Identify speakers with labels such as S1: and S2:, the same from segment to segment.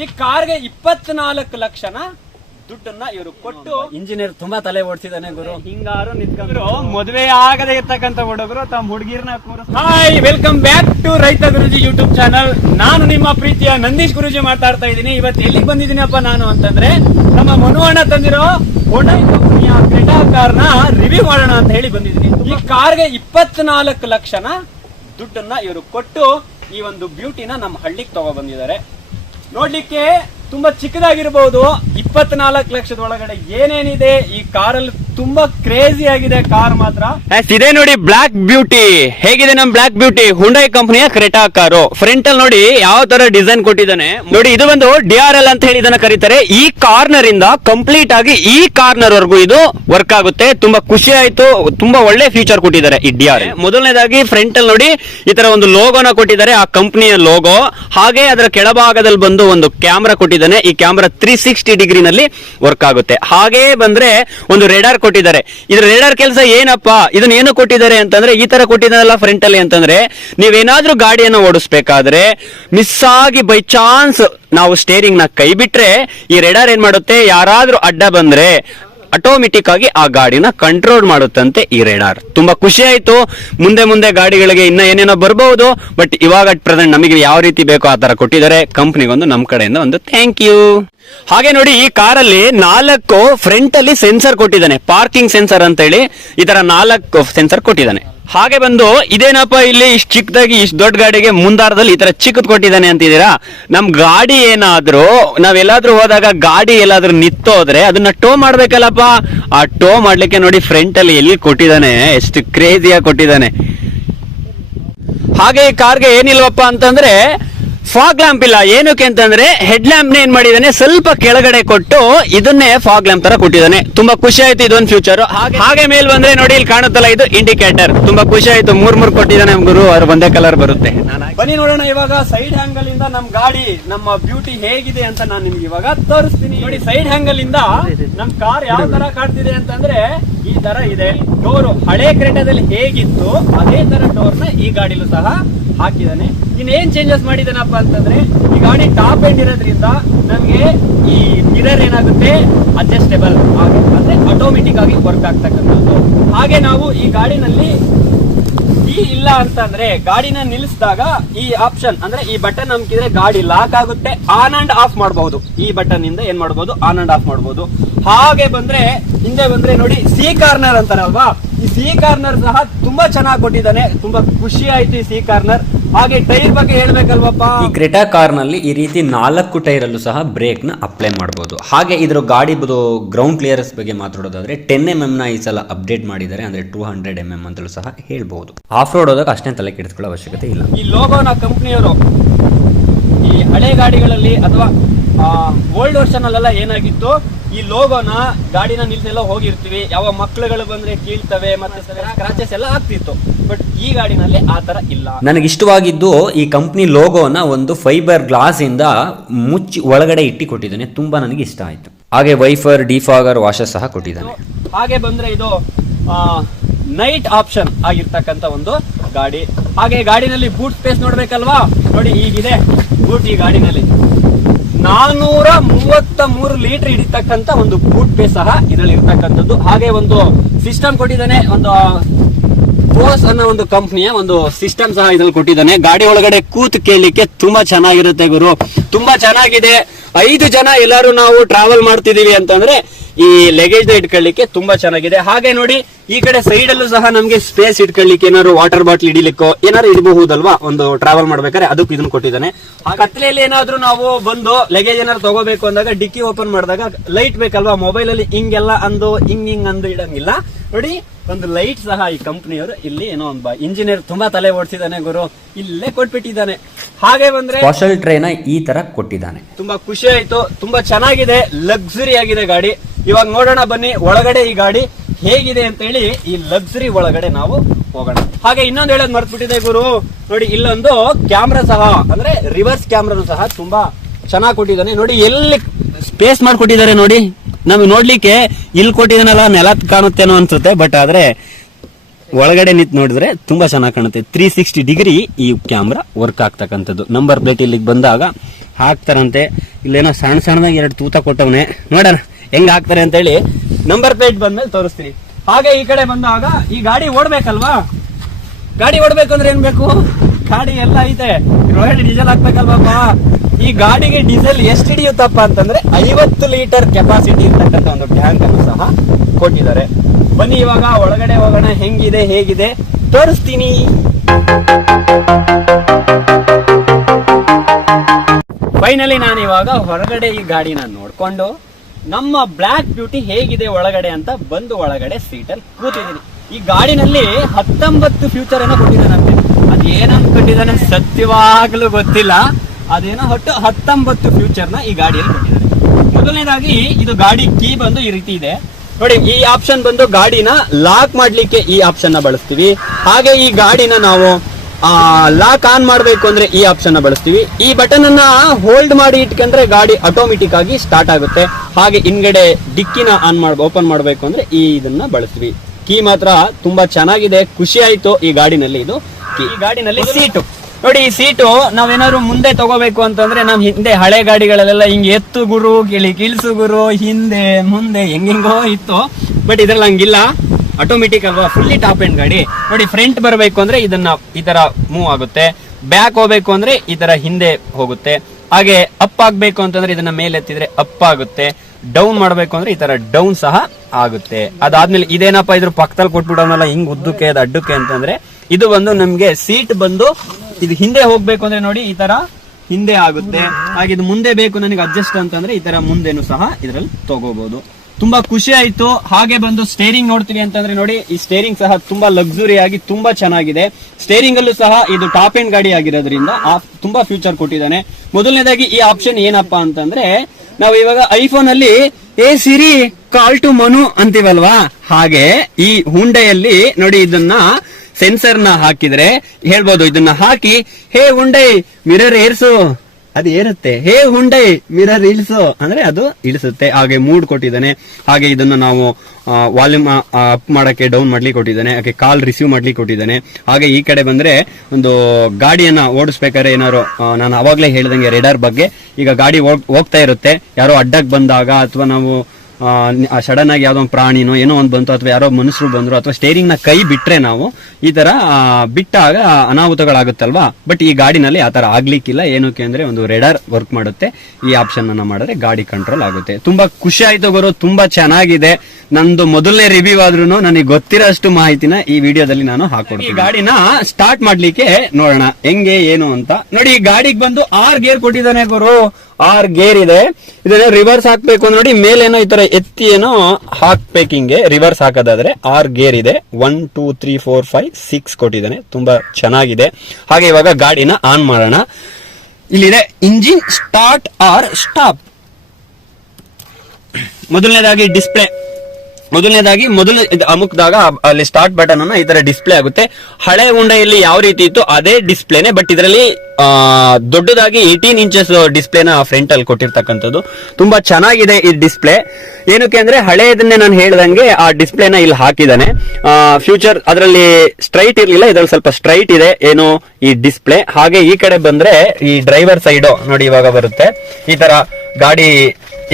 S1: ಈ ಕಾರ್ಗೆ ಇಪ್ಪತ್ನಾಲ್ಕು ಲಕ್ಷನ ದುಡ್ಡನ್ನ ಇವರು ಕೊಟ್ಟು ಇಂಜಿನಿಯರ್ ತುಂಬಾ ತಲೆ ಓಡಿಸಿದಾನೆ ಗುರು. ಹಿಂಗಾರು ನಿಂತ್ಕೊಂಡ್ರು.
S2: ಮದುವೆ ಆಗದೆ ಇರ್ತಕ್ಕಂತ ಹುಡುಗರು ತಮ್ಮ ಹುಡುಗಿರ್ನ
S1: hi welcome back to Raitha Guruji YouTube channel ನಾನು ನಿಮ್ಮ ಪ್ರೀತಿಯ ನಂದೀಶ್ ಗುರುಜಿ ಮಾತಾಡ್ತಾ ಇದ್ದೀನಿ. ಇವತ್ತು ಎಲ್ಲಿಗೆ ಬಂದಿದ್ದೀನಪ್ಪ ನಾನು ಅಂತಂದ್ರೆ ನಮ್ಮ ಮನುವಣ್ಣ ತಂದಿರೋ ಹೋಂಡಾ ಕಂಪನಿಯ ಕ್ರೆಟಾ ಕಾರ್ನ ರಿವ್ಯೂ ಮಾಡೋಣ ಅಂತ ಹೇಳಿ ಬಂದಿದ್ದೀನಿ. ಈ ಕಾರ್ಗೆ ಇಪ್ಪತ್ನಾಲ್ಕು ಲಕ್ಷನ ದುಡ್ಡನ್ನ ಇವರು ಕೊಟ್ಟು ಈ ಒಂದು ಬ್ಯೂಟಿನ ನಮ್ಮ ಹಳ್ಳಿಗೆ ತಗೋ ಬಂದಿದ್ದಾರೆ. ನೋಡ್ಲಿಕ್ಕೆ ತುಂಬಾ ಚಿಕ್ಕದಾಗಿರ್ಬಹುದು ಇಪ್ಪತ್ನಾಲ್ಕು ಲಕ್ಷದ ಒಳಗಡೆ ಏನೇನಿದೆ? ಈ ಕಾರಲ್ಲಿ ತುಂಬಾ ಕ್ರೇಜಿ ಆಗಿದೆ ಕಾರ್ ಮಾತ್ರ.
S2: ಇದೆ ನೋಡಿ ಬ್ಲಾಕ್ ಬ್ಯೂಟಿ ಹೇಗಿದೆ ನಮ್ ಬ್ಲಾಕ್ ಬ್ಯೂಟಿ ಹುಂಡೈ ಕಂಪನಿಯ ಕ್ರೆಟಾ ಕಾರು ಫ್ರಂಟ್ ಅಲ್ಲಿ ನೋಡಿ ಯಾವ ತರ ಡಿಸೈನ್ ಕೊಟ್ಟಿದ್ದಾನೆ. ನೋಡಿ, ಇದು ಒಂದು ಡಿ ಆರ್ ಎಲ್ ಅಂತ ಹೇಳಿ ಇದನ್ನ ಕರೀತಾರೆ. ಈ ಕಾರ್ನರ್ ಇಂದ ಕಂಪ್ಲೀಟ್ ಆಗಿ ಈ ಕಾರ್ನರ್ ವರೆಗೂ ಇದು ವರ್ಕ್ ಆಗುತ್ತೆ. ತುಂಬಾ ಖುಷಿ ಆಯ್ತು. ತುಂಬಾ ಒಳ್ಳೆ ಫ್ಯೂಚರ್ ಕೊಟ್ಟಿದ್ದಾರೆ ಈ ಡಿ ಆರ್ ಮೊದಲನೇದಾಗಿ ಫ್ರಂಟ್ ಅಲ್ಲಿ ನೋಡಿ ಈ ತರ ಒಂದು ಲೋಗೋನ ಕೊಟ್ಟಿದ್ದಾರೆ, ಆ ಕಂಪನಿಯ ಲೋಗೋ ಹಾಗೆ ಅದರ ಕೆಳಭಾಗದಲ್ಲಿ ಬಂದು ಒಂದು ಕ್ಯಾಮ್ರಾ ಕೊಟ್ಟಿದ್ದಾನೆ. ಈ ಕ್ಯಾಮ್ರಾ ತ್ರೀ ಸಿಕ್ಸ್ಟಿ ಡಿಗ್ರಿನಲ್ಲಿ ವರ್ಕ್ ಆಗುತ್ತೆ. ಹಾಗೆ ಬಂದ್ರೆ ಒಂದು ರೇಡಾರ್ ಕೊಟ್ಟಿದ್ದಾರೆ. ಇದ್ರ ರೇಡಾರ್ ಕೆಲಸ ಏನಪ್ಪಾ? ಇದನ್ನ ಏನು ಕೊಟ್ಟಿದ್ದಾರೆ ಅಂತಂದ್ರೆ, ಈ ತರ ಕೊಟ್ಟಿದ್ದಾರಲ್ಲ ಫ್ರಂಟ್ ಅಲ್ಲಿ ಅಂತಂದ್ರೆ, ನೀವೇನಾದ್ರೂ ಗಾಡಿಯನ್ನು ಓಡಿಸ್ಬೇಕಾದ್ರೆ ಮಿಸ್ ಆಗಿ ಬೈ ಚಾನ್ಸ್ ನಾವು ಸ್ಟೇರಿಂಗ್ನ ಕೈ ಬಿಟ್ರೆ ಈ ರೆಡಾರ್ ಏನ್ ಮಾಡುತ್ತೆ? ಯಾರಾದ್ರೂ ಅಡ್ಡ ಬಂದ್ರೆ ಆಟೋಮೆಟಿಕ್ ಆಗಿ ಆ ಗಾಡಿನ ಕಂಟ್ರೋಲ್ ಮಾಡುತ್ತಂತೆ ಈ ರೇಡಾರ್ ತುಂಬಾ ಖುಷಿ ಆಯ್ತು. ಮುಂದೆ ಮುಂದೆ ಗಾಡಿಗಳಿಗೆ ಇನ್ನ ಏನೇನೋ ಬರಬಹುದು. ಬಟ್ ಇವಾಗ ಪ್ರೆಸೆಂಟ್ ನಮಗೆ ಯಾವ ರೀತಿ ಬೇಕೋ ಆ ತರ ಕೊಟ್ಟಿದ್ದಾರೆ. ಕಂಪ್ನಿಗೊಂದು ನಮ್ಮ ಕಡೆಯಿಂದ ಒಂದು ಥ್ಯಾಂಕ್ ಯು ಹಾಗೆ ನೋಡಿ, ಈ ಕಾರಲ್ಲಿ ನಾಲ್ಕು ಫ್ರಂಟ್ ಅಲ್ಲಿ ಸೆನ್ಸರ್ ಕೊಟ್ಟಿದ್ದಾನೆ. ಪಾರ್ಕಿಂಗ್ ಸೆನ್ಸರ್ ಅಂತ ಹೇಳಿ ಈ ತರ ನಾಲ್ಕು ಸೆನ್ಸರ್ ಕೊಟ್ಟಿದ್ದಾನೆ. ಹಾಗೆ ಬಂದು, ಇದೇನಪ್ಪ ಇಲ್ಲಿ ಇಷ್ಟು ಚಿಕ್ಕದಾಗಿ ಇಷ್ಟು ದೊಡ್ಡ ಗಾಡಿಗೆ ಮುಂದಾರದಲ್ಲಿ ಈ ತರ ಚಿಕ್ಕದ್ ಕೊಟ್ಟಿದ್ದಾನೆ ಅಂತಿದ್ದೀರಾ? ನಮ್ ಗಾಡಿ ಏನಾದ್ರೂ, ನಾವೆಲ್ಲಾದ್ರೂ ಹೋದಾಗ ಗಾಡಿ ಎಲ್ಲಾದ್ರೂ ನಿತ್ತೋದ್ರೆ ಅದನ್ನ ಟೋ ಮಾಡ್ಬೇಕಲ್ಲಪ್ಪ. ಆ ಟೋ ಮಾಡ್ಲಿಕ್ಕೆ ನೋಡಿ ಫ್ರಂಟ್ ಅಲ್ಲಿ ಎಲ್ಲಿ ಕೊಟ್ಟಿದ್ದಾನೆ, ಎಷ್ಟು ಕ್ರೇಜಿಯಾಗಿ ಕೊಟ್ಟಿದ್ದಾನೆ. ಹಾಗೆ ಈ ಕಾರ್ಗೆ ಏನಿಲ್ವಪ್ಪ ಅಂತಂದ್ರೆ ಫಾಗ್ ಲ್ಯಾಂಪ್ ಇಲ್ಲ. ಏನಕ್ಕೆ ಅಂತಂದ್ರೆ ಹೆಡ್ ಲ್ಯಾಂಪ್ ಏನ್ ಮಾಡಿದಾನೆ ಸ್ವಲ್ಪ ಕೆಳಗಡೆ ಕೊಟ್ಟು ಇದನ್ನೇ ಫಾಗ್ ಲ್ಯಾಂಪ್ ತರ ಕೊಟ್ಟಿದ್ದಾನೆ. ತುಂಬಾ ಖುಷಿ ಆಯ್ತು ಇದೊಂದು ಫ್ಯೂಚರ್ ಹಾಗೆ ಮೇಲ್ ಬಂದ್ರೆ ನೋಡಿ, ಇಲ್ಲಿ ಕಾಣುತ್ತಲ್ಲ, ಇದು ಇಂಡಿಕೇಟರ್ ತುಂಬಾ ಖುಷಿ ಆಯ್ತು. ಮೂರ್ ಮೂರ್ ಕೊಟ್ಟಿದ್ದಾನೆ ಗುರು. ಅವ್ರು ಒಂದೇ ಕಲರ್ ಬರುತ್ತೆ.
S1: ಬನ್ನಿ ನೋಡೋಣ ಇವಾಗ ಸೈಡ್ ಹ್ಯಾಂಗಲ್ ಇಂದ ನಮ್ ಗಾಡಿ, ನಮ್ಮ ಬ್ಯೂಟಿ ಹೇಗಿದೆ ಅಂತ ನಾನು ನಿಮ್ಗೆ ಇವಾಗ ತೋರಿಸ್ತೀನಿ. ನೋಡಿ ಸೈಡ್ ಹ್ಯಾಂಗಲ್ ಇಂದ ನಮ್ ಕಾರ್ ಯಾವ ತರ ಕಾಣ್ತಿದೆ ಅಂತಂದ್ರೆ ಈ ತರ ಇದೆ. ಡೋರ್ ಹಳೆ ಕ್ರೆಟಾದಲ್ಲಿ ಹೇಗಿತ್ತು, ಅದೇ ತರ ಡೋರ್ನ ಈ ಗಾಡಿಲೂ ಸಹ ಹಾಕಿದಾನೆ ಇನ್ನೇನ್ ಚೇಂಜಸ್ ಮಾಡಿದ್ದಾನಪ್ಪ ಅಂತಂದ್ರೆ, ಈ ಗಾಡಿ ಟಾಪ್ ಎಂಡ್ ಇರೋದ್ರಿಂದ ನಮಗೆ ಈ ಮಿರರ್ ಏನಾಗುತ್ತೆ? ಅಡ್ಜಸ್ಟೇಬಲ್ ಅಂದ್ರೆ ಆಟೋಮೆಟಿಕ್ ಆಗಿ ವರ್ಕ್ ಆಗ್ತಕ್ಕಂಥದ್ದು. ಹಾಗೆ ನಾವು ಈ ಗಾಡಿನಲ್ಲಿ ಈ ಇಲ್ಲ ಅಂತಂದ್ರೆ ಗಾಡಿನ ನಿಲ್ಲಿಸಿದಾಗ ಈ ಆಪ್ಷನ್ ಅಂದ್ರೆ ಈ ಬಟನ್ ನಮ್ಕಿದ್ರೆ ಗಾಡಿ ಲಾಕ್ ಆಗುತ್ತೆ. ಆನ್ ಅಂಡ್ ಆಫ್ ಮಾಡಬಹುದು. ಈ ಬಟನ್ ಇಂದ ಏನ್ ಮಾಡಬಹುದು? ಆನ್ ಅಂಡ್ ಆಫ್ ಮಾಡಬಹುದು. ಹಾಗೆ ಬಂದ್ರೆ, ಹಿಂದೆ ಬಂದ್ರೆ ನೋಡಿ ಸಿ ಕಾರ್ನರ್ ಅಂತಾರಲ್ವಾ? ಈ ಸಿ ಕಾರ್ನರ್ ಸಹ ತುಂಬಾ ಚೆನ್ನಾಗಿ ಕೊಟ್ಟಿದ್ದಾನೆ. ತುಂಬಾ ಖುಷಿ ಆಯ್ತು ಈ ಸಿ ಕಾರ್ನರ್. ಹಾಗೆ ಟೈರ್ ಬಗ್ಗೆ ಹೇಳ್ಬೇಕಲ್ವಪ್ಪ?
S3: ಈ ಕ್ರೆಟಾ ಕಾರ್ನಲ್ಲಿ ಈ ರೀತಿ ನಾಲ್ಕು ಟೈರ್ ಅಲ್ಲೂ ಸಹ ಬ್ರೇಕ್ನ ಅಪ್ಲೈ ಮಾಡಬಹುದು ಹಾಗೆ ಇದರ ಗಾಡಿ ಗ್ರೌಂಡ್ ಕ್ಲಿಯರೆನ್ಸ್ ಬಗ್ಗೆ ಮಾತಾಡೋದಾದ್ರೆ ಟೆನ್ ಎಂ ಎಂ ನ ಈ ಸಲ ಅಪ್ಡೇಟ್ ಮಾಡಿದ್ದಾರೆ. ಅಂದ್ರೆ ಟೂ ಹಂಡ್ರೆಡ್ ಎಂ ಎಂ ಅಂತಲೂ ಸಹ ಹೇಳ್ಬೋದು. ಆಫ್ ರೋಡ್ ಹೋದಾಗ ಅಷ್ಟೇ ತಲೆ ಕೆಡಿಸ್ಕೊಳ್ಳೋ ಅವಶ್ಯಕತೆ ಇಲ್ಲ.
S1: ಈ ಲೋಗೋನ ಕಂಪ್ನಿಯವರು ಈ ಹಳೆ ಗಾಡಿಗಳಲ್ಲಿ ಅಥವಾ ಓಲ್ಡ್ ವರ್ಷನ್ ಅಲ್ಲೆಲ್ಲ ಏನಾಗಿತ್ತು? ಈ ಲೋಗೋನ ಗಾಡಿನ ನಿಲ್ಸೆಲ್ಲ ಹೋಗಿರ್ತೀವಿ. ಯಾವ ಮಕ್ಳುಗಳು ಬಂದ್ರೆ ಕೀಳ್ತವೆ ಮತ್ತೆ ಸ್ಕ್ರಾಚಸ್ ಎಲ್ಲ ಆಗ್ತಿತ್ತು. ಬಟ್ ಈ ಗಾಡಿನಲ್ಲಿ ಆ ತರ ಇಲ್ಲ.
S3: ನನಗೆ ಇಷ್ಟವಾಗಿದ್ದು ಈ ಕಂಪ್ನಿ ಲೋಗೋನ ಒಂದು ಫೈಬರ್ ಗ್ಲಾಸ್ ಇಂದ ಮುಚ್ಚಿ ಒಳಗಡೆ ಇಟ್ಟು ಕೊಟ್ಟಿದ್ದಾನೆ ತುಂಬಾ ನನಗೆ ಇಷ್ಟ ಆಯ್ತು. ಹಾಗೆ ವೈಫರ್ ಡಿಫಾಗರ್ ವಾಶಸ್ ಸಹ ಕೊಟ್ಟಿದ್ದಾನೆ.
S1: ಹಾಗೆ ಬಂದ್ರೆ ಇದು ನೈಟ್ ಆಪ್ಷನ್ ಆಗಿರ್ತಕ್ಕಂತ ಒಂದು ಗಾಡಿ. ಹಾಗೆ ಗಾಡಿನಲ್ಲಿ ಬೂಟ್ ಸ್ಪೇಸ್ ನೋಡ್ಬೇಕಲ್ವಾ? ನೋಡಿ ಈಗಿದೆ ಬೂಟ್ ಈ ಗಾಡಿನಲ್ಲಿ. ನಾನೂರ ಮೂವತ್ತ ಮೂರು ಲೀಟರ್ ಹಿಡಿತಕ್ಕಂತ ಒಂದು ಬೂಟ್ ಪೇ ಸಹ ಇದರಲ್ಲಿ ಇರ್ತಕ್ಕಂಥದ್ದು. ಹಾಗೆ ಒಂದು ಸಿಸ್ಟಮ್ ಕೊಟ್ಟಿದ್ದಾನೆ. ಒಂದು ಬೋಸ್ ಅನ್ನೋ ಒಂದು ಕಂಪ್ನಿಯ ಒಂದು ಸಿಸ್ಟಮ್ ಸಹ ಇದ್ರಲ್ಲಿ ಕೊಟ್ಟಿದ್ದಾನೆ. ಗಾಡಿ ಒಳಗಡೆ ಕೂತ್ ಕೇಳಲಿಕ್ಕೆ ತುಂಬಾ ಚೆನ್ನಾಗಿರುತ್ತೆ ಗುರು. ತುಂಬಾ ಚೆನ್ನಾಗಿದೆ. ಐದು ಜನ ಎಲ್ಲರೂ ನಾವು ಟ್ರಾವೆಲ್ ಮಾಡ್ತಿದೀವಿ ಅಂತಂದ್ರೆ ಈ ಲಗೇಜ್ ಇಟ್ಕೊಳ್ಳಿಕ್ಕೆ ತುಂಬಾ ಚೆನ್ನಾಗಿದೆ. ಹಾಗೆ ನೋಡಿ, ಈ ಕಡೆ ಸೈಡ್ ಅಲ್ಲೂ ಸಹ ನಮಗೆ ಸ್ಪೇಸ್ ಇಟ್ಕೊಳ್ಳಿಕ್ಕೆ ಏನಾದ್ರು ವಾಟರ್ ಬಾಟ್ಲ್ ಹಿಡಿಲಿಕ್ಕೋ ಏನಾದ್ರು ಇಡಬಹುದಲ್ವಾ? ಒಂದು ಟ್ರಾವೆಲ್ ಮಾಡ್ಬೇಕಾದ್ರೆ ಅದಕ್ಕೆ ಇದನ್ನ ಕೊಟ್ಟಿದ್ದಾನೆ. ಕತ್ಲೆಯಲ್ಲಿ ಏನಾದ್ರೂ ನಾವು ಬಂದು ಲಗೇಜ್ ಏನಾದ್ರು ತಗೋಬೇಕು ಅಂದಾಗ ಡಿಕ್ಕಿ ಓಪನ್ ಮಾಡಿದಾಗ ಲೈಟ್ ಬೇಕಲ್ವಾ? ಮೊಬೈಲ್ ಅಲ್ಲಿ ಹಿಂಗೆಲ್ಲ ಅಂದು, ಹಿಂಗ್ ಹಿಂಗ್ ಅಂದು ಇಡಂಗಿಲ್ಲ. ನೋಡಿ ಒಂದು ಲೈಟ್ ಸಹ ಈ ಕಂಪ್ನಿಯವರು ಇಲ್ಲಿ ಏನೋ ಒಂದು ಇಂಜಿನಿಯರ್ ತುಂಬಾ ತಲೆ ಓಡಿಸಿದಾನೆ ಗುರು. ಇಲ್ಲೇ ಕೊಟ್ಬಿಟ್ಟಿದ್ದಾನೆ. ಹಾಗೆ ಬಂದ್ರೆ
S3: ಸ್ಪೆಷಲ್ ಟ್ರೈನ್ ಈ ತರ ಕೊಟ್ಟಿದ್ದಾನೆ.
S1: ತುಂಬಾ ಖುಷಿ ಆಯ್ತು. ತುಂಬಾ ಚೆನ್ನಾಗಿದೆ. ಲಕ್ಸುರಿ ಆಗಿದೆ ಗಾಡಿ. ಇವಾಗ ನೋಡೋಣ ಬನ್ನಿ ಒಳಗಡೆ ಈ ಗಾಡಿ ಹೇಗಿದೆ ಅಂತ ಹೇಳಿ ಈ ಲಕ್ಸುರಿ ಒಳಗಡೆ ನಾವು ಹೋಗೋಣ. ಹಾಗೆ ಇನ್ನೊಂದು ಹೇಳೋದು ಮರ್ತ್ಬಿಟ್ಟಿದೆ ಗುರು. ನೋಡಿ ಇಲ್ಲೊಂದು ಕ್ಯಾಮ್ರಾ ಸಹ ಅಂದ್ರೆ ರಿವರ್ಸ್ ಕ್ಯಾಮ್ರಾನು ಸಹ ತುಂಬಾ ಚೆನ್ನಾಗಿ ಕೊಟ್ಟಿದ್ದಾನೆ. ನೋಡಿ ಎಲ್ಲಿ ಸ್ಪೇಸ್ ಮಾಡಿಕೊಟ್ಟಿದ್ದಾರೆ ನೋಡಿ. ನಮ್ಗೆ ನೋಡ್ಲಿಕ್ಕೆ ಇಲ್ಲಿ ಕೊಟ್ಟಿದ್ದಾನಲ್ಲ ನೆಲ ಕಾಣುತ್ತೇನೋ ಅನ್ಸುತ್ತೆ, ಬಟ್ ಆದ್ರೆ
S2: ಒಳಗಡೆ ನಿಂತು ನೋಡಿದ್ರೆ ತುಂಬಾ ಚೆನ್ನಾಗಿ ಕಾಣುತ್ತೆ. ತ್ರೀ ಸಿಕ್ಸ್ಟಿ ಡಿಗ್ರಿ ಈ ಕ್ಯಾಮ್ರಾ ವರ್ಕ್ ಆಗ್ತಕ್ಕಂಥದ್ದು. ನಂಬರ್ ಪ್ಲೇಟ್ ಇಲ್ಲಿಗೆ ಬಂದಾಗ ಹಾಕ್ತಾರಂತೆ. ಇಲ್ಲೇನೋ ಸಣ್ಣ ಸಣ್ಣದಾಗಿ ಎರಡು ತೂತ ಕೊಟ್ಟವನೆ. ನೋಡೋಣ, ಹೆಂಗ್ ಹಾಕ್ತಾರೆ ಅಂತ ಹೇಳಿ ನಂಬರ್ ಪ್ಲೇಟ್ ಬಂದ್ಮೇಲೆ ತೋರಿಸ್ತೀನಿ.
S1: ಹಾಗೆ ಈ ಕಡೆ ಬಂದಾಗ ಈ ಗಾಡಿ ಓಡ್ಬೇಕಲ್ವಾ? ಗಾಡಿ ಓಡ್ಬೇಕಂದ್ರೆ ಏನ್ ಬೇಕು? ಗಾಡಿ ಎಲ್ಲ ಐತೆ. ಡೀಸೆಲ್ ಹಾಕ್ಬೇಕಲ್ವಪ್ಪ ಈ ಗಾಡಿಗೆ ಡೀಸೆಲ್ ಎಷ್ಟು ಹಿಡಿಯುತ್ತಪ್ಪ ಅಂತಂದ್ರೆ ಐವತ್ತು ಲೀಟರ್ ಕೆಪಾಸಿಟಿ ಇರ್ತಕ್ಕಂಥ ಒಂದು ಟ್ಯಾಂಕ್ ಅನ್ನು ಸಹ ಕೊಟ್ಟಿದ್ದಾರೆ. ಬನ್ನಿ ಇವಾಗ ಒಳಗಡೆ ಹೋಗೋಣ, ಹೆಂಗಿದೆ, ಹೇಗಿದೆ? ತೋರಿಸ್ತೀನಿ. ಫೈನಲಿ ನಾನು ಇವಾಗ ಹೊರಗಡೆ ಈ ಗಾಡಿನ ನೋಡ್ಕೊಂಡು ನಮ್ಮ ಬ್ಲಾಕ್ ಬ್ಯೂಟಿ ಹೇಗಿದೆ ಒಳಗಡೆ ಅಂತ ಬಂದು ಒಳಗಡೆ ಸೀಟಲ್ಲಿ ಕೂತಿದ್ದೀನಿ. ಈ ಗಾಡಿನಲ್ಲಿ ಹತ್ತೊಂಬತ್ತು ಫ್ಯೂಚರ್ ಏನೋ ಕೊಟ್ಟಿದ್ದಾನಂತೆ. ಅದ್ ಏನ್ ಅನ್ಕೊಂಡಿದ್ದಾನೆ ಸತ್ಯವಾಗ್ಲೂ ಗೊತ್ತಿಲ್ಲ. ಅದೇನೋ ಒಟ್ಟು ಹತ್ತೊಂಬತ್ತು ಫ್ಯೂಚರ್ನ ಈ ಗಾಡಿಯಲ್ಲಿ ಕೊಟ್ಟಿದ್ದಾರೆ. ಮೊದಲನೇದಾಗಿ ಇದು ಗಾಡಿ ಕೀ ಬಂದು ಈ ರೀತಿ ಇದೆ. ನೋಡಿ ಈ ಆಪ್ಷನ್ ಬಂದು ಗಾಡಿನ ಲಾಕ್ ಮಾಡ್ಲಿಕ್ಕೆ ಈ ಆಪ್ಷನ್ನ ಬಳಸ್ತೀವಿ. ಹಾಗೆ ಈ ಗಾಡಿನ ನಾವು ಲಾಕ್ ಆನ್ ಮಾಡಬೇಕು ಅಂದ್ರೆ ಈ ಆಪ್ಷನ್ನ ಬಳಸ್ತೀವಿ. ಈ ಬಟನ್ ಅನ್ನ ಹೋಲ್ಡ್ ಮಾಡಿ ಇಟ್ಕೊಂಡ್ರೆ ಗಾಡಿ ಆಟೋಮೆಟಿಕ್ ಆಗಿ ಸ್ಟಾರ್ಟ್ ಆಗುತ್ತೆ. ಹಾಗೆ ಹಿಂದ್ಗಡೆ ಡಿಕ್ಕಿನ ಆನ್ ಮಾಡ್ ಓಪನ್ ಮಾಡಬೇಕು ಅಂದ್ರೆ ಈ ಇದನ್ನ ಬಳಸ್ತೀವಿ. ಕೀ ಮಾತ್ರ ತುಂಬಾ ಚೆನ್ನಾಗಿದೆ ಖುಷಿ ಆಯ್ತು ಈ ಗಾಡಿನಲ್ಲಿ ಇದು. ಈ ಗಾಡಿನಲ್ಲಿ ಸೀಟು ನೋಡಿ, ಈ ಸೀಟು ನಾವೇನಾದ್ರು ಮುಂದೆ ತಗೋಬೇಕು ಅಂತಂದ್ರೆ ನಮ್ ಹಿಂದೆ ಹಳೆ ಗಾಡಿಗಳಲ್ಲೆಲ್ಲ ಹಿಂಗೆ ಎತ್ತು ಗುರು ಗಿಳಿ ಗಿಳಿಸುಗುರು ಹಿಂದೆ, ಮುಂದೆ ಹೆಂಗೆಂಗೋ ಇತ್ತು. ಬಟ್ ಇದ್ರಲ್ಲಿ ಹಂಗಿಲ್ಲ. ಆಟೋಮೆಟಿಕ್ ಅಲ್ವಾ? ಫುಲ್ಲಿ ಟಾಪ್ ಎಂಡ್ ಗಾಡಿ. ನೋಡಿ ಫ್ರಂಟ್ ಬರಬೇಕು ಅಂದ್ರೆ ಇದನ್ನ ಈ ತರ ಮೂವ್ ಆಗುತ್ತೆ. ಬ್ಯಾಕ್ ಹೋಗ್ಬೇಕು ಅಂದ್ರೆ ಈ ತರ ಹಿಂದೆ ಹೋಗುತ್ತೆ. ಹಾಗೆ ಅಪ್ ಆಗ್ಬೇಕು ಅಂತಂದ್ರೆ ಇದನ್ನ ಮೇಲೆ ಎತ್ತಿದ್ರೆ ಅಪ್ ಆಗುತ್ತೆ. ಡೌನ್ ಮಾಡಬೇಕು ಅಂದ್ರೆ ಈ ತರ ಡೌನ್ ಸಹ ಆಗುತ್ತೆ. ಅದಾದ್ಮೇಲೆ ಇದೇನಪ್ಪ ಇದ್ರ ಪಕ್ಕದಲ್ಲಿ ಕೊಟ್ಬಿಡೋನಲ್ಲ, ಹಿಂಗ್ ಉದ್ದಕ್ಕೆ ಅದು ಅಡ್ಡಕ್ಕೆ ಅಂತಂದ್ರೆ ಇದು ಬಂದು ನಮ್ಗೆ ಸೀಟ್ ಬಂದು ಇದು ಹಿಂದೆ ಹೋಗ್ಬೇಕು ಅಂದ್ರೆ ನೋಡಿ ಈ ತರ ಹಿಂದೆ ಆಗುತ್ತೆ. ಹಾಗೆ ಇದು ಮುಂದೆ ಬೇಕು ನನಗೆ ಅಡ್ಜಸ್ಟ್ ಅಂತಂದ್ರೆ ಈ ತರ ಮುಂದೆನು ಸಹ ಇದರಲ್ಲಿ ತಗೋಬಹುದು ತುಂಬಾ ಖುಷಿ ಆಯ್ತು. ಹಾಗೆ ಬಂದು ಸ್ಟೇರಿಂಗ್ ನೋಡ್ತೀವಿ ಅಂತಂದ್ರೆ ನೋಡಿ ಈ ಸ್ಟೇರಿಂಗ್ ಸಹ ತುಂಬಾ ಲಕ್ಸುರಿ ಆಗಿ ತುಂಬಾ ಚೆನ್ನಾಗಿದೆ. ಸ್ಟೇರಿಂಗ್ ಅಲ್ಲೂ ಸಹ ಇದು ಟಾಪ್ ಎಂಡ್ ಗಾಡಿ ಆಗಿರೋದ್ರಿಂದ ತುಂಬಾ ಫ್ಯೂಚರ್ ಕೊಟ್ಟಿದ್ದಾನೆ. ಮೊದಲನೇದಾಗಿ ಈ ಆಪ್ಷನ್ ಏನಪ್ಪಾ ಅಂತಂದ್ರೆ ನಾವು ಇವಾಗ ಐಫೋನ್ ಅಲ್ಲಿ ಏ ಸಿರಿ ಕಾಲ್ ಟು ಮನು ಅಂತೀವಲ್ವಾ? ಹಾಗೆ ಈ ಹುಂಡೆಯಲ್ಲಿ ನೋಡಿ ಇದನ್ನ ಸೆನ್ಸರ್ನ ಹಾಕಿದ್ರೆ ಹೇಳ್ಬೋದು, ಇದನ್ನ ಹಾಕಿ, ಹೇ ಹುಂಡೈ ಮಿರರ್ ಏರ್ಸು. ಅದು ಏರುತ್ತೆ. ಹೇ ಹುಂಡೈ ಮಿರರ್ ಇಳಿಸು. ಅಂದ್ರೆ ಅದು ಇಳಿಸುತ್ತೆ. ಹಾಗೆ ಮೂಡ್ ಕೊಟ್ಟಿದ್ದಾನೆ. ಹಾಗೆ ಇದನ್ನು ನಾವು ವಾಲ್ಯೂಮ್ ಅಪ್ ಮಾಡಕ್ಕೆ ಡೌನ್ ಮಾಡ್ಲಿಕ್ಕೆ ಕೊಟ್ಟಿದ್ದಾನೆ. ಹಾಗೆ ಕಾಲ್ ರಿಸೀವ್ ಮಾಡ್ಲಿಕ್ಕೆ ಕೊಟ್ಟಿದ್ದಾನೆ. ಹಾಗೆ ಈ ಕಡೆ ಬಂದ್ರೆ ಒಂದು ಗಾಡಿಯನ್ನ ಓಡಿಸ್ಬೇಕಾದ್ರೆ ಏನಾರು ನಾನು ಅವಾಗ್ಲೇ ಹೇಳ್ದಂಗೆ ರೆಡಾರ್ ಬಗ್ಗೆ. ಈಗ ಗಾಡಿ ಹೋಗ್- ಹೋಗ್ತಾ ಇರುತ್ತೆ. ಯಾರೋ ಅಡ್ಡಕ್ಕೆ ಬಂದಾಗ ಅಥವಾ ನಾವು ಸಡನ್ ಆಗಿ ಯಾವುದೋ ಪ್ರಾಣಿನೋ ಏನೋ ಒಂದು ಬಂತು ಅಥವಾ ಯಾರೋ ಮನುಷ್ಯರು ಬಂದ್ರು ಅಥವಾ ಸ್ಟೇರಿಂಗ್ನ ಕೈ ಬಿಟ್ರೆ ನಾವು ಈ ತರ ಆ, ಬಿಟ್ಟಾಗ ಅನಾಹುತಗಳಾಗುತ್ತಲ್ವಾ? ಬಟ್ ಈ ಗಾಡಿನಲ್ಲಿ ಆ ತರ ಆಗ್ಲಿಕ್ಕಿಲ್ಲ. ಏನಕ್ಕೆ ಅಂದ್ರೆ ಒಂದು ರೆಡರ್ ವರ್ಕ್ ಮಾಡುತ್ತೆ. ಈ ಆಪ್ಷನ್ ಅನ್ನ ಮಾಡಿದ್ರೆ ಗಾಡಿ ಕಂಟ್ರೋಲ್ ಆಗುತ್ತೆ. ತುಂಬಾ ಖುಷಿ ಆಯ್ತು ಗುರು. ತುಂಬಾ ಚೆನ್ನಾಗಿದೆ. ನಂದು ಮೊದಲನೇ ರಿವ್ಯೂ ಆದ್ರೂ ನನಗೆ ಗೊತ್ತಿರೋ ಅಷ್ಟು ಮಾಹಿತಿನ ಈ ವಿಡಿಯೋದಲ್ಲಿ ನಾನು ಹಾಕೊಡ್ತೀನಿ. ಗಾಡಿನ ಸ್ಟಾರ್ಟ್ ಮಾಡ್ಲಿಕ್ಕೆ ನೋಡೋಣ. ಹೆಂಗೆ ಏನು ಅಂತ. ನೋಡಿ ಈ ಗಾಡಿಗೆ ಬಂದು ಆರ್ ಗೇರ್ ಕೊಟ್ಟಿದ್ದಾನೆ ಗುರು. ಆರ್ ಗೇರ್ ಇದೆ. ಇದನ್ನ ರಿವರ್ಸ್ ಹಾಕ್ಬೇಕು ನೋಡಿ, ಮೇಲೇನೋ ಈ ತರ ಎತ್ತಿ ಏನೋ ಹಾಕ್ಬೇಕು ಹಿಂಗೆ ರಿವರ್ಸ್ ಹಾಕೋದಾದ್ರೆ ಆರ್ ಗೇರ್ ಇದೆ. One two three four five six ಕೊಟ್ಟಿದ್ದಾನೆ. ತುಂಬಾ ಚೆನ್ನಾಗಿದೆ. ಹಾಗೆ ಇವಾಗ ಗಾಡಿನ ಆನ್ ಮಾಡೋಣ. ಇಲ್ಲಿದೆ ಇಂಜಿನ್ ಸ್ಟಾರ್ಟ್ ಆರ್ ಸ್ಟಾಪ್ ಮೊದಲನೇದಾಗಿ ಡಿಸ್ಪ್ಲೇ ಮೊದಲನೇದಾಗಿ ಮೊದಲ ಅಮುಕ್ದಾಗ ಅಲ್ಲಿ ಸ್ಟಾರ್ಟ್ ಬಟನ್ ಅನ್ನ ಈ ತರ ಡಿಸ್ಪ್ಲೇ ಆಗುತ್ತೆ. ಹಳೆ ಉಂಡೆಯಲ್ಲಿ ಯಾವ ರೀತಿ ಇತ್ತು ಅದೇ ಡಿಸ್ಪ್ಲೇನೆ ಬಟ್ ಇದರಲ್ಲಿ ದೊಡ್ಡದಾಗಿ ಏಯ್ಟೀನ್ ಇಂಚಸ್ ಡಿಸ್ಪ್ಲೇನ ಫ್ರಂಟ್ ಅಲ್ಲಿ ಕೊಟ್ಟಿರ್ತಕ್ಕಂಥದ್ದು. ತುಂಬಾ ಚೆನ್ನಾಗಿದೆ ಈ ಡಿಸ್ಪ್ಲೇ ಏನಕ್ಕೆ ಅಂದ್ರೆ ಹಳೆಯದನ್ನೇ ನಾನು ಹೇಳ್ದಂಗೆ ಆ ಡಿಸ್ಪ್ಲೇನ ಇಲ್ಲಿ ಹಾಕಿದ್ದಾನೆ. ಫ್ಯೂಚರ್ ಅದರಲ್ಲಿ ಸ್ಟ್ರೈಟ್ ಇರಲಿಲ್ಲ, ಇದ್ರಲ್ಲಿ ಸ್ವಲ್ಪ ಸ್ಟ್ರೈಟ್ ಇದೆ ಏನು ಈ ಡಿಸ್ಪ್ಲೇ ಹಾಗೆ ಈ ಕಡೆ ಬಂದ್ರೆ ಈ ಡ್ರೈವರ್ ಸೈಡ್ ನೋಡಿ ಇವಾಗ ಬರುತ್ತೆ. ಈ ತರ ಗಾಡಿ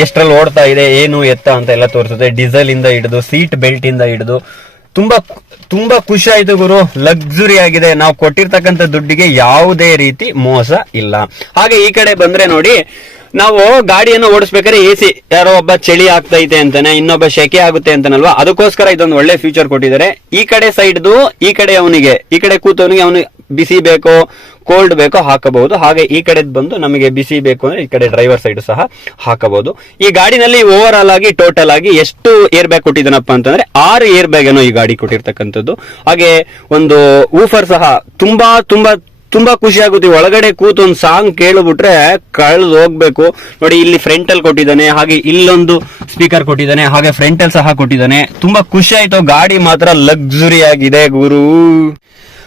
S1: ಎಷ್ಟ್ರಲ್ಲಿ ಓಡ್ತಾ ಇದೆ, ಏನು ಎತ್ತ ಅಂತ ಎಲ್ಲ ತೋರಿಸುತ್ತೆ. ಡೀಸೆಲ್ ಇಂದ ಹಿಡಿದು ಸೀಟ್ ಬೆಲ್ಟ್ ಇಂದ ಹಿಡಿದು. ತುಂಬಾ ತುಂಬಾ ಖುಷಿ ಆಯ್ತು ಗುರು. ಲಕ್ಸುರಿ ಆಗಿದೆ. ನಾವು ಕೊಟ್ಟಿರ್ತಕ್ಕಂಥ ದುಡ್ಡಿಗೆ ಯಾವುದೇ ರೀತಿ ಮೋಸ ಇಲ್ಲ. ಹಾಗೆ ಈ ಕಡೆ ಬಂದ್ರೆ ನೋಡಿ, ನಾವು ಗಾಡಿಯನ್ನು ಓಡಿಸ್ಬೇಕಾದ್ರೆ ಎ ಸಿ, ಯಾರೋ ಒಬ್ಬ ಚಳಿ ಆಗ್ತೈತೆ ಅಂತಾನೆ, ಇನ್ನೊಬ್ಬ ಶೆಕೆ ಆಗುತ್ತೆ ಅಂತಾನಲ್ವಾ? ಅದಕ್ಕೋಸ್ಕರ ಇದೊಂದು ಒಳ್ಳೆ ಫ್ಯೂಚರ್ ಕೊಟ್ಟಿದ್ದಾರೆ. ಈ ಕಡೆ ಸೈಡ್ದು ಈ ಕಡೆ ಅವನಿಗೆ, ಈ ಕಡೆ ಕೂತವನಿಗೆ ಅವನು ಬಿಸಿ ಬೇಕೋ ಕೋಲ್ಡ್ ಬೇಕೋ ಹಾಕಬಹುದು. ಹಾಗೆ ಈ ಕಡೆ ಬಂದು ನಮಗೆ ಬಿಸಿ ಬೇಕು ಅಂದ್ರೆ ಈ ಕಡೆ ಡ್ರೈವರ್ ಸೈಡ್ ಸಹ ಹಾಕಬಹುದು. ಈ ಗಾಡಿನಲ್ಲಿ ಓವರ್ ಆಲ್ ಆಗಿ ಟೋಟಲ್ ಆಗಿ ಎಷ್ಟು ಏರ್ ಬ್ಯಾಗ್ ಕೊಟ್ಟಿದ್ದಾನಪ್ಪ ಅಂತಂದ್ರೆ ಆರು ಏರ್ ಬ್ಯಾಗ್ ಏನೋ ಈ ಗಾಡಿ ಕೊಟ್ಟಿರ್ತಕ್ಕಂಥದ್ದು. ಹಾಗೆ ಒಂದು ಊಫರ್ ಸಹ ತುಂಬಾ ತುಂಬಾ ತುಂಬಾ ಖುಷಿ ಆಗುತ್ತೆ. ಒಳಗಡೆ ಕೂತು ಒಂದು ಸಾಂಗ್ ಕೇಳಿಬಿಟ್ರೆ ಕಳೆದು ಹೋಗ್ಬೇಕು. ನೋಡಿ, ಇಲ್ಲಿ ಫ್ರಂಟ್ ಅಲ್ಲಿ ಕೊಟ್ಟಿದ್ದಾನೆ, ಹಾಗೆ ಇಲ್ಲೊಂದು ಸ್ಪೀಕರ್ ಕೊಟ್ಟಿದ್ದಾನೆ, ಹಾಗೆ ಫ್ರಂಟ್ ಅಲ್ಲಿ ಸಹ ಕೊಟ್ಟಿದ್ದಾನೆ. ತುಂಬಾ ಖುಷಿ ಆಯ್ತು. ಗಾಡಿ ಮಾತ್ರ ಲಕ್ಸುರಿ ಆಗಿದೆ ಗುರು.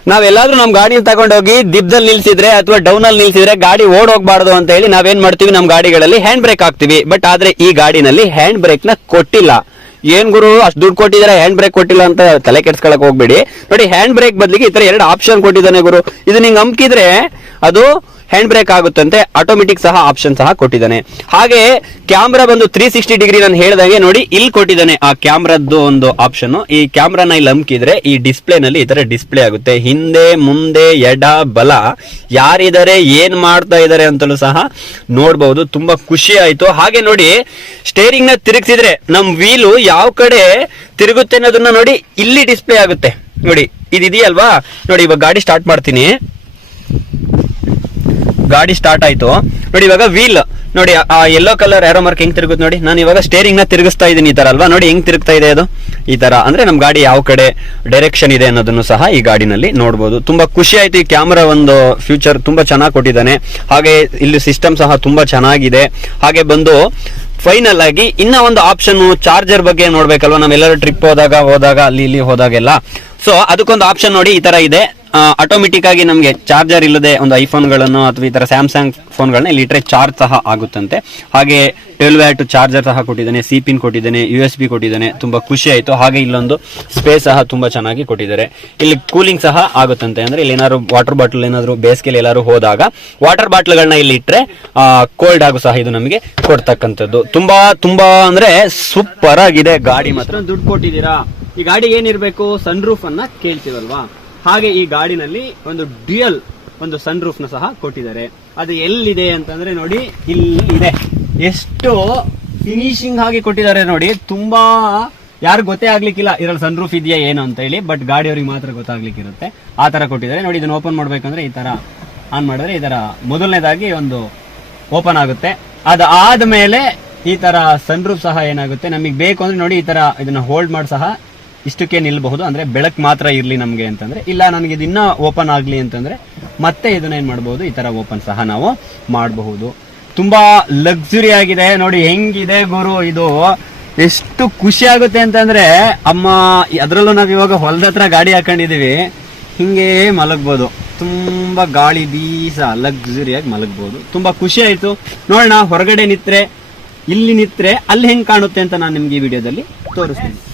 S1: ನಾವೆಲ್ಲಾದ್ರೂ ನಮ್ಮ ಗಾಡಿ ತಗೊಂಡೋಗಿ ದಿಬ್ದಲ್ಲಿ ನಿಲ್ಸಿದ್ರೆ ಅಥವಾ ಡೌನ್ ಅಲ್ಲಿ ನಿಲ್ಸಿದ್ರೆ ಗಾಡಿ ಓಡ್ ಹೋಗ್ಬಾರ್ದು ಅಂತ ಹೇಳಿ ನಾವೇನ್ ಮಾಡ್ತೀವಿ ನಮ್ಮ ಗಾಡಿಗಳಲ್ಲಿ ಹ್ಯಾಂಡ್ ಬ್ರೇಕ್ ಹಾಕ್ತಿವಿ. ಬಟ್ ಆದ್ರೆ ಈ ಗಾಡಿನಲ್ಲಿ ಹ್ಯಾಂಡ್ ಬ್ರೇಕ್ನ ಕೊಟ್ಟಿಲ್ಲ.
S2: ಏನ್ ಗುರು, ಅಷ್ಟು ದುಡ್ಡು ಕೊಟ್ಟಿದ್ದಾರೆ ಹ್ಯಾಂಡ್ ಬ್ರೇಕ್ ಕೊಟ್ಟಿಲ್ಲ ಅಂತ ತಲೆ ಕೆಡ್ಸ್ಕೊಳಕ್ ಹೋಗ್ಬೇಡಿ. ನೋಡಿ ಹ್ಯಾಂಡ್ ಬ್ರೇಕ್ ಬದಲಿಗೆ ಈ ತರ ಎರಡು ಆಪ್ಷನ್ ಕೊಟ್ಟಿದ್ದಾನೆ ಗುರು. ಇದು ನಿಂಗೆ ಅಮ್ಕಿದ್ರೆ ಅದು ಹ್ಯಾಂಡ್ ಬ್ರೇಕ್ ಆಗುತ್ತಂತೆ ಆಟೋಮೆಟಿಕ್ ಸಹ ಆಪ್ಷನ್ ಸಹ ಕೊಟ್ಟಿದ್ದಾನೆ. ಹಾಗೆ ಕ್ಯಾಮ್ರಾ ಬಂದು ತ್ರೀ ಸಿಕ್ಸ್ಟಿ ಡಿಗ್ರಿ ನಾನು ಹೇಳಿದಾಗೆ ನೋಡಿ, ಇಲ್ಲಿ ಕೊಟ್ಟಿದ್ದಾನೆ ಆ ಕ್ಯಾಮ್ರಾದ್ದು ಒಂದು ಆಪ್ಷನ್ ಈ ಕ್ಯಾಮ್ರಾನ ಇಲ್ಲಿ ಅಮ್ಕಿದ್ರೆ ಈ ಡಿಸ್ಪ್ಲೇನಲ್ಲಿ ಈ ತರ ಡಿಸ್ಪ್ಲೇ ಆಗುತ್ತೆ. ಹಿಂದೆ, ಮುಂದೆ, ಎಡ, ಬಲ, ಯಾರಿದ್ದಾರೆ, ಏನ್ ಮಾಡ್ತಾ ಇದ್ದಾರೆ ಅಂತಲೂ ಸಹ ನೋಡಬಹುದು ತುಂಬಾ ಖುಷಿ ಆಯ್ತು. ಹಾಗೆ ನೋಡಿ ಸ್ಟೇರಿಂಗ್ನ ತಿರುಗಿಸಿದ್ರೆ ನಮ್ ವೀಲು ಯಾವ ಕಡೆ ತಿರುಗುತ್ತೆ ಅನ್ನೋದನ್ನ ನೋಡಿ, ಇಲ್ಲಿ ಡಿಸ್ಪ್ಲೇ ಆಗುತ್ತೆ. ನೋಡಿ, ಇದಿದೆಯಲ್ವಾ? ನೋಡಿ, ಇವಾಗ ಗಾಡಿ ಸ್ಟಾರ್ಟ್ ಮಾಡ್ತೀನಿ. ಗಾಡಿ ಸ್ಟಾರ್ಟ್ ಆಯ್ತು. ನೋಡಿ ಇವಾಗ ವೀಲ್ ನೋಡಿ, ಆ ಯೆಲ್ಲೋ ಕಲರ್ ಏರೋ ಮಾರ್ಕ್ ಹೆಂಗ್ ತಿರುಗುತ್ತೆ ನೋಡಿ, ನಾನು ಇವಾಗ ಸ್ಟೇರಿಂಗ್ನ ತಿರುಗಿಸ್ತಾ ಇದ್ದೀನಿ ಈ ತರ ಅಲ್ವಾ? ನೋಡಿ ಹೆಂಗ್ ತಿರುಗ್ತಾ ಇದೆ ಅದು? ಈ ತರ. ಅಂದ್ರೆ ನಮ್ ಗಾಡಿ ಯಾವ ಕಡೆ ಡೈರೆಕ್ಷನ್ ಇದೆ ಅನ್ನೋದನ್ನು ಸಹ ಈ ಗಾಡಿನಲ್ಲಿ ನೋಡಬಹುದು ತುಂಬಾ ಖುಷಿ ಆಯ್ತು ಈ ಕ್ಯಾಮರಾ ಒಂದು ಫ್ಯೂಚರ್ ತುಂಬಾ ಚೆನ್ನಾಗಿ ಕೊಟ್ಟಿದ್ದಾನೆ. ಹಾಗೆ ಇಲ್ಲಿ ಸಿಸ್ಟಮ್ ಸಹ ತುಂಬಾ ಚೆನ್ನಾಗಿದೆ. ಹಾಗೆ ಬಂದು ಫೈನಲ್ ಆಗಿ ಇನ್ನ ಒಂದು ಆಪ್ಷನ್ ಚಾರ್ಜರ್ ಬಗ್ಗೆ ನೋಡ್ಬೇಕಲ್ವಾ? ನಾವೆಲ್ಲರೂ ಟ್ರಿಪ್ ಹೋದಾಗ ಹೋದಾಗ, ಅಲ್ಲಿ, ಇಲ್ಲಿ ಹೋದಾಗೆಲ್ಲ. ಸೊ ಅದಕ್ಕೊಂದು ಆಪ್ಷನ್ ನೋಡಿ ಈ ತರ ಇದೆ. ಆಟೋಮೆಟಿಕ್ ಆಗಿ ನಮಗೆ ಚಾರ್ಜರ್ ಇಲ್ಲದೆ ಒಂದು ಐಫೋನ್ಗಳನ್ನು ಅಥವಾ ಈ ತರ ಸ್ಯಾಮ್ಸಂಗ್ ಫೋನ್ಗಳನ್ನ ಇಲ್ಲಿ ಇಟ್ಟರೆ ಚಾರ್ಜ್ ಸಹ ಆಗುತ್ತಂತೆ. ಹಾಗೆ ಟ್ವೆಲ್ ವ್ಯಾಟ್ ಚಾರ್ಜರ್ ಸಹ ಕೊಟ್ಟಿದ್ದಾನೆ ಸಿ ಪಿನ್ ಕೊಟ್ಟಿದ್ದಾನೆ ಯು ಎಸ್ ಬಿ ಕೊಟ್ಟಿದ್ದಾನೆ, ತುಂಬಾ ಖುಷಿ ಆಯಿತು. ಹಾಗೆ ಇಲ್ಲೊಂದು ಸ್ಪೇಸ್ ಸಹ ತುಂಬಾ ಚೆನ್ನಾಗಿ ಕೊಟ್ಟಿದ್ದಾರೆ. ಇಲ್ಲಿ ಕೂಲಿಂಗ್ ಸಹ ಆಗುತ್ತಂತೆ. ಅಂದ್ರೆ ಇಲ್ಲಿ ಏನಾದ್ರು ವಾಟರ್ ಬಾಟಲ್ ಏನಾದರೂ ಬೇಸಿಗೆಲಿ ಎಲ್ಲರೂ ಹೋದಾಗ ವಾಟರ್ ಬಾಟ್ಲ್ಗಳನ್ನ ಇಲ್ಲಿ ಇಟ್ಟರೆ ಕೋಲ್ಡ್ ಆಗು ಸಹ ಇದು ನಮಗೆ ಕೊಡ್ತಕ್ಕಂಥದ್ದು. ತುಂಬಾ ತುಂಬಾ ಅಂದ್ರೆ ಸೂಪರ್ ಆಗಿದೆ. ಗಾಡಿ ಮಾತ್ರ.
S1: ದುಡ್ಡು ಕೊಟ್ಟಿದ್ದೀರಾ? ಈ ಗಾಡಿ ಏನಿರಬೇಕು? ಸನ್ ರೂಫ್ ಅನ್ನ ಕೇಳ್ತೀವಲ್ವಾ? ಹಾಗೆ ಈ ಗಾಡಿನಲ್ಲಿ ಒಂದು ಡ್ಯೂಯಲ್, ಒಂದು ಸನ್ನ ಸಹ ಕೊಟ್ಟಿದ್ದಾರೆ. ಅದು ಎಲ್ಲಿದೆ ಅಂತಂದ್ರೆ ನೋಡಿ ಇಲ್ಲಿ ಇದೆ ಎಷ್ಟು ಫಿನಿಶಿಂಗ್ ಆಗಿ ಕೊಟ್ಟಿದ್ದಾರೆ ನೋಡಿ. ತುಂಬಾ ಯಾರು ಗೊತ್ತೇ ಆಗ್ಲಿಕ್ಕಿಲ್ಲ ಇದ್ರಲ್ಲಿ ಸನ್ ರೂಫ್ ಇದೆಯಾ ಏನು ಅಂತ ಹೇಳಿ ಬಟ್ ಗಾಡಿಯವ್ರಿಗೆ ಮಾತ್ರ ಗೊತ್ತಾಗ್ಲಿಕ್ಕಿರುತ್ತೆ. ಆ ತರ ಕೊಟ್ಟಿದ್ದಾರೆ. ನೋಡಿ, ಇದನ್ನ ಓಪನ್ ಮಾಡ್ಬೇಕಂದ್ರೆ ಈ ತರ ಆನ್ ಮಾಡಿದ್ರೆ ಇದರ ಮೊದಲನೇದಾಗಿ ಒಂದು ಓಪನ್ ಆಗುತ್ತೆ. ಅದು ಆದ್ಮೇಲೆ ಈ ತರ ಸನ್ ರೂಫ್ ಸಹ ಏನಾಗುತ್ತೆ? ನಮಗೆ ಬೇಕು ಅಂದ್ರೆ ನೋಡಿ, ಈ ತರ ಇದನ್ನ ಹೋಲ್ಡ್ ಮಾಡಿ ಸಹ ಇಷ್ಟಕ್ಕೆ ನಿಲ್ಬಹುದು. ಅಂದ್ರೆ ಬೆಳಕ್ ಮಾತ್ರ ಇರ್ಲಿ ನಮಗೆ ಅಂತಂದ್ರೆ, ಇಲ್ಲ ನನಗೆ ಇದು ಇನ್ನ ಓಪನ್ ಆಗಲಿ ಅಂತಂದ್ರೆ ಮತ್ತೆ ಇದನ್ನ ಏನ್ ಮಾಡಬಹುದು? ಈ ತರ ಓಪನ್ ಸಹ ನಾವು ಮಾಡಬಹುದು. ತುಂಬಾ ಲಕ್ಸುರಿ ಆಗಿದೆ. ನೋಡಿ ಹೆಂಗಿದೆ ಗುರು ಇದು. ಎಷ್ಟು ಖುಷಿ ಆಗುತ್ತೆ ಅಂತಂದ್ರೆ, ಅಮ್ಮ ಅದರಲ್ಲೂ ನಾವು ಇವಾಗ ಹೊಲದ ಹತ್ರ ಗಾಡಿ ಹಾಕೊಂಡಿದೀವಿ. ಹಿಂಗೆ ಮಲಗ್ಬೋದು. ತುಂಬಾ ಗಾಳಿ ಬೀಸ ಲಕ್ಸುರಿಯಾಗಿ ಮಲಗ್ಬೋದು. ತುಂಬಾ ಖುಷಿ ಆಯ್ತು. ನೋಡೋಣ, ಹೊರಗಡೆ ನಿತ್ರೆ, ಇಲ್ಲಿ ನಿತ್ರೆ ಅಲ್ಲಿ ಹೆಂಗೆ ಕಾಣುತ್ತೆ ಅಂತ ನಾನು ನಿಮ್ಗೆ ಈ ವಿಡಿಯೋದಲ್ಲಿ ತೋರಿಸ್ತೀನಿ.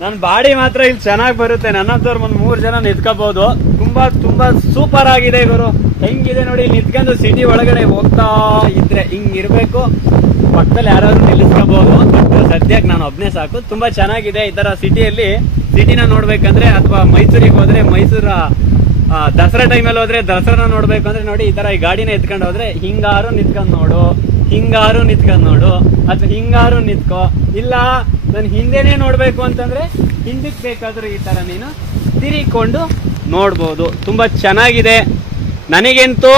S1: ನನ್ನ ಬಾಡಿ ಮಾತ್ರ ಇಲ್ಲಿ ಚೆನ್ನಾಗಿ ಬರುತ್ತೆ. ನನ್ನಂತವ್ರು ಒಂದು ಮೂರು ಜನ ನಿಂತ್ಕೋಬಹುದು ತುಂಬಾ ತುಂಬಾ ಸೂಪರ್ ಆಗಿದೆ ಇವರು ಹೆಂಗಿದೆ ನೋಡಿ, ಇಲ್ಲಿ ನಿಂತ್ಕೊಂಡು ಸಿಟಿ ಒಳಗಡೆ ಹೋಗ್ತಾ ಇದ್ರೆ ಹಿಂಗ್ ಇರ್ಬೇಕು. ಪಕ್ಕದಲ್ಲಿ ಯಾರಾದ್ರು ನಿಲ್ಲಿಸ್ಕೋಬಹುದು ಸದ್ಯಕ್ಕೆ ನಾನು ಒಬ್ಬನೇ ಸಾಕು. ತುಂಬಾ ಚೆನ್ನಾಗಿದೆ ಈ ತರ ಸಿಟಿಯಲ್ಲಿ. ಸಿಟಿನ ನೋಡ್ಬೇಕಂದ್ರೆ ಅಥವಾ ಮೈಸೂರಿಗೆ ಹೋದ್ರೆ ಮೈಸೂರ ದಸರಾ ಟೈಮಲ್ಲಿ ಹೋದ್ರೆ ದಸರಾನ ನೋಡ್ಬೇಕು ಅಂದ್ರೆ ನೋಡಿ, ಈ ತರ ಈ ಗಾಡಿನ ಎತ್ಕೊಂಡು ಹೋದ್ರೆ ಹಿಂಗಾರು ನಿಂತ್ಕೊಂಡು ನೋಡು. ಹಿಂಗಾರು ನಿಂತ್ಕೊಂಡ್ ನೋಡು. ಅಥವಾ ಹಿಂಗಾರು ನಿಂತ್ಕೋ. ಇಲ್ಲ ನನ್ ಹಿಂದೆನೆ ನೋಡಬೇಕು ಅಂತಂದರೆ ಹಿಂದಕ್ಕೆ ಬೇಕಾದರೂ ಈ ಥರ ನೀನು ತಿರಿಕೊಂಡು ನೋಡ್ಬೋದು. ತುಂಬ ಚೆನ್ನಾಗಿದೆ. ನನಗಂತೂ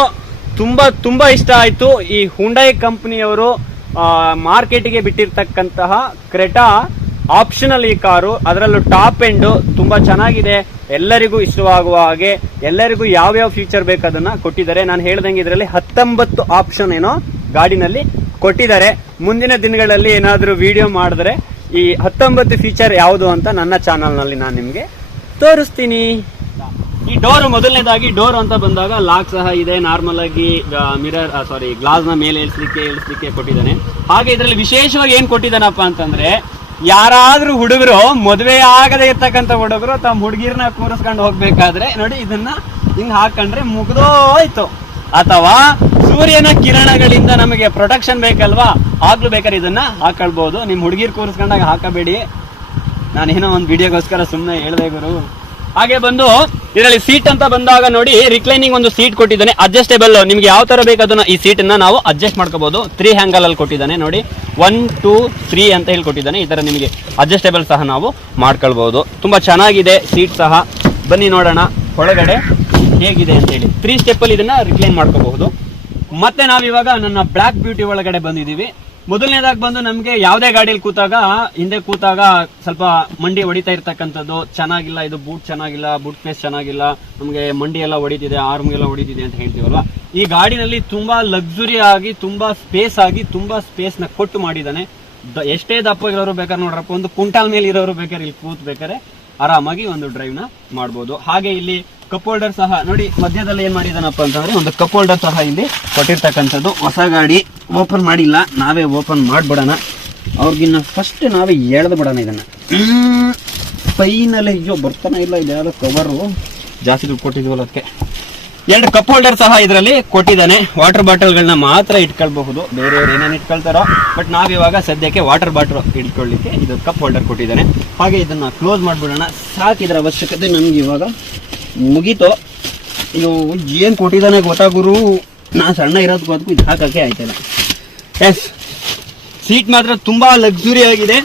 S1: ತುಂಬ ತುಂಬ ಇಷ್ಟ ಆಯಿತು. ಈ ಹುಂಡೈ ಕಂಪ್ನಿಯವರು ಮಾರ್ಕೆಟಿಗೆ ಬಿಟ್ಟಿರ್ತಕ್ಕಂತಹ ಕ್ರೆಟಾ ಆಪ್ಷನಲ್ ಈ ಕಾರು. ಅದರಲ್ಲೂ ಟಾಪ್ ಎಂಡು ತುಂಬ ಚೆನ್ನಾಗಿದೆ. ಎಲ್ಲರಿಗೂ ಇಷ್ಟವಾಗುವ ಹಾಗೆ, ಎಲ್ಲರಿಗೂ ಯಾವ್ಯಾವ ಫೀಚರ್ ಬೇಕು ಅದನ್ನ ಕೊಟ್ಟಿದ್ದಾರೆ. ನಾನು ಹೇಳ್ದಂಗೆ ಇದರಲ್ಲಿ ಹತ್ತೊಂಬತ್ತು ಆಪ್ಷನ್ ಏನೋ ಗಾಡಿನಲ್ಲಿ ಕೊಟ್ಟಿದ್ದಾರೆ. ಮುಂದಿನ ದಿನಗಳಲ್ಲಿ ಏನಾದರೂ ವಿಡಿಯೋ ಮಾಡಿದ್ರೆ ಈ ಹತ್ತೊಂಬತ್ತು ಫೀಚರ್ ಯಾವುದು ಅಂತ ನನ್ನ ಚಾನಲ್ನಲ್ಲಿ ನಾನು ನಿಮ್ಗೆ ತೋರಿಸ್ತೀನಿ. ಈ ಡೋರ್ ಮೊದಲನೇದಾಗಿ ಡೋರ್ ಅಂತ ಬಂದಾಗ ಲಾಕ್ ಸಹ ಇದೆ. ನಾರ್ಮಲ್ ಆಗಿ ಮಿರರ್ ಸಾರಿ ಗ್ಲಾಸ್ನ ಮೇಲೆ ಇಳಿಸ್ಲಿಕ್ಕೆ ಇಳಿಸ್ಲಿಕ್ಕೆ ಕೊಟ್ಟಿದ್ದಾನೆ. ಹಾಗೆ ಇದರಲ್ಲಿ ವಿಶೇಷವಾಗಿ ಏನ್ ಕೊಟ್ಟಿದ್ದಾನಪ್ಪ ಅಂತಂದ್ರೆ, ಯಾರಾದ್ರೂ ಹುಡುಗರು ಮದುವೆ ಆಗದೆ ಇರ್ತಕ್ಕಂಥ ಹುಡುಗರು ತಮ್ಮ ಹುಡುಗಿರ್ನ ಕೂರಿಸ್ಕೊಂಡು ಹೋಗ್ಬೇಕಾದ್ರೆ ನೋಡಿ ಇದನ್ನ ಹಿಂಗ್ ಹಾಕೊಂಡ್ರೆ ಮುಗ್ದೋಯ್ತು. ಅಥವಾ ಸೂರ್ಯನ ಕಿರಣಗಳಿಂದ ನಮಗೆ ಪ್ರೊಟೆಕ್ಷನ್ ಬೇಕಲ್ವಾ? ಆಗ್ಲೂ ಬೇಕಾದ್ರೆ ಇದನ್ನ ಹಾಕೊಳ್ಬಹುದು ನಿಮ್ ಹುಡುಗಿರ್ ಕೂರಿಸ್ಕೊಂಡಾಗ ಹಾಕಬೇಡಿ. ನಾನೇನೋ ಒಂದು ವಿಡಿಯೋಗೋಸ್ಕರ ಸುಮ್ಮನೆ ಹೇಳ್ದೆ ಗುರು. ಹಾಗೆ ಬಂದು ಇದರಲ್ಲಿ ಸೀಟ್ ಅಂತ ಬಂದಾಗ ನೋಡಿ ರಿಕ್ಲೈನಿಂಗ್ ಒಂದು ಸೀಟ್ ಕೊಟ್ಟಿದ್ದಾನೆ. ಅಡ್ಜಸ್ಟೇಬಲ್ ನಿಮ್ಗೆ ಯಾವ ತರ ಬೇಕು ಅದನ್ನ ಈ ಸೀಟ್ ಅನ್ನ ನಾವು ಅಡ್ಜಸ್ಟ್ ಮಾಡ್ಕೋಬಹುದು ತ್ರೀ ಹ್ಯಾಂಗಲ್ ಅಲ್ಲಿ ಕೊಟ್ಟಿದ್ದಾನೆ ನೋಡಿ. ಒನ್ ಟೂ ತ್ರೀ ಅಂತ ಹೇಳಿ ಕೊಟ್ಟಿದ್ದಾನೆ. ಈ ತರ ನಿಮಗೆ ಅಡ್ಜಸ್ಟೇಬಲ್ ಸಹ ನಾವು ಮಾಡ್ಕೊಳ್ಬಹುದು ತುಂಬಾ ಚೆನ್ನಾಗಿದೆ ಸೀಟ್ ಸಹ. ಬನ್ನಿ ನೋಡೋಣ. ಒಳಗಡೆ ಹೇಗಿದೆ ಅಂತ ಹೇಳಿ. ತ್ರೀ ಸ್ಟೆಪ್ ಅಲ್ಲಿ ಇದನ್ನ ರಿಕ್ಲೈನ್ ಮಾಡ್ಕೋಬಹುದು. ಮತ್ತೆ ನಾವಿವಾಗ ನನ್ನ ಬ್ಲಾಕ್ ಬ್ಯೂಟಿ ಒಳಗಡೆ ಬಂದಿದ್ದೀವಿ. ಮೊದಲನೇದಾಗಿ ಬಂದು ನಮಗೆ ಯಾವುದೇ ಗಾಡಿಯಲ್ಲಿ ಕೂತಾಗ, ಹಿಂದೆ ಕೂತಾಗ ಸ್ವಲ್ಪ ಮಂಡಿ ಹೊಡಿತಾ ಇರ್ತಕ್ಕಂಥದ್ದು. ಚೆನ್ನಾಗಿಲ್ಲ, ಇದು ಬೂಟ್ ಚೆನ್ನಾಗಿಲ್ಲ, ಬೂಟ್ ಸ್ಪೇಸ್ ಚೆನ್ನಾಗಿಲ್ಲ, ನಮಗೆ ಮಂಡಿ ಎಲ್ಲ ಹೊಡಿತಿದೆ ಆರ್ಮ್ಗೆಲ್ಲ ಹೊಡಿತಿದೆ ಅಂತ ಹೇಳ್ತೀವಲ್ವಾ? ಈ ಗಾಡಿನಲ್ಲಿ ತುಂಬಾ ಲಕ್ಸುರಿ ಆಗಿ, ತುಂಬಾ ಸ್ಪೇಸ್ ಆಗಿ, ತುಂಬಾ ಸ್ಪೇಸ್ನ ಕೊಟ್ಟು ಮಾಡಿದ್ದಾನೆ. ಎಷ್ಟೇ ದಪ್ಪ ಇರೋರು ಬೇಕಾದ್ರೆ ನೋಡ್ರಪ್ಪ, ಒಂದು ಕುಂಟಾಲ್ ಮೇಲೆ ಇರೋರು ಬೇಕಾದ್ರೆ ಇಲ್ಲಿ ಕೂತ್ ಬೇಕಾದ್ರೆ ಆರಾಮಾಗಿ ಒಂದು ಡ್ರೈವ್ನ ಮಾಡ್ಬೋದು. ಹಾಗೆ ಇಲ್ಲಿ ಕಪ್ ಹೋಲ್ಡರ್ ಸಹ ನೋಡಿ, ಮಧ್ಯದಲ್ಲಿ ಏನ್ ಮಾಡಿದಾನಪ್ಪ ಅಂತಂದ್ರೆ ಒಂದು ಕಪ್ ಹೋಲ್ಡರ್ ಸಹ ಇಲ್ಲಿ ಕೊಟ್ಟಿರ್ತಕ್ಕಂಥದ್ದು. ಹೊಸ ಗಾಡಿ ಓಪನ್ ಮಾಡಿಲ್ಲ, ನಾವೇ ಓಪನ್ ಮಾಡ್ಬಿಡೋಣ. ಅವ್ರಿಗಿನ್ನ ಫಸ್ಟ್ ನಾವೇ ಎಳ್ದು ಬಿಡೋಣ ಇದನ್ನ. ಫೈನಲ್ ಅಯ್ಯೋ, ಬರ್ತಾನೆ ಇಲ್ಲ, ಇದು ಯಾವ್ದೋ ಕವರು ಜಾಸ್ತಿ ದುಡ್ಡು ಕೊಟ್ಟಿದ್ವಲ್ಲ ಅದಕ್ಕೆ. ಎರಡು ಕಪ್ ಹೋಲ್ಡರ್ ಸಹ ಇದರಲ್ಲಿ ಕೊಟ್ಟಿದ್ದಾನೆ. ವಾಟರ್ ಬಾಟಲ್ಗಳನ್ನ ಮಾತ್ರ ಇಟ್ಕೊಳ್ಬಹುದು. ಬೇರೆಯವ್ರು ಏನೇನು ಇಟ್ಕೊಳ್ತಾರೋ ಬಟ್ ನಾವಿವಾಗ ಸದ್ಯಕ್ಕೆ ವಾಟರ್ ಬಾಟಲ್ ಇಟ್ಕೊಳ್ಳಿಕ್ಕೆ ಇದು ಕಪ್ ಹೋಲ್ಡರ್ ಕೊಟ್ಟಿದ್ದಾನೆ. ಹಾಗೆ ಇದನ್ನ ಕ್ಲೋಸ್ ಮಾಡ್ಬಿಡೋಣ. ಸಾಕು ಇದರ ಅವಶ್ಯಕತೆ ನಮ್ಗೆ ಇವಾಗ ಮುಗೀತು. ಇದು ಏನು ಕೊಟ್ಟಿದ್ದಾನೆ ಗೊತ್ತಾಗುರು ನಾ ಸಣ್ಣ ಇರೋದಕ್ಕೂ ಅದಕ್ಕೂ ಇದು ಹಾಕೋಕ್ಕೆ ಆಯ್ತಲ್ಲ. ಎಸ್ ಸೀಟ್ ಮಾತ್ರ ತುಂಬ ಲಕ್ಸುರಿ ಆಗಿದೆ.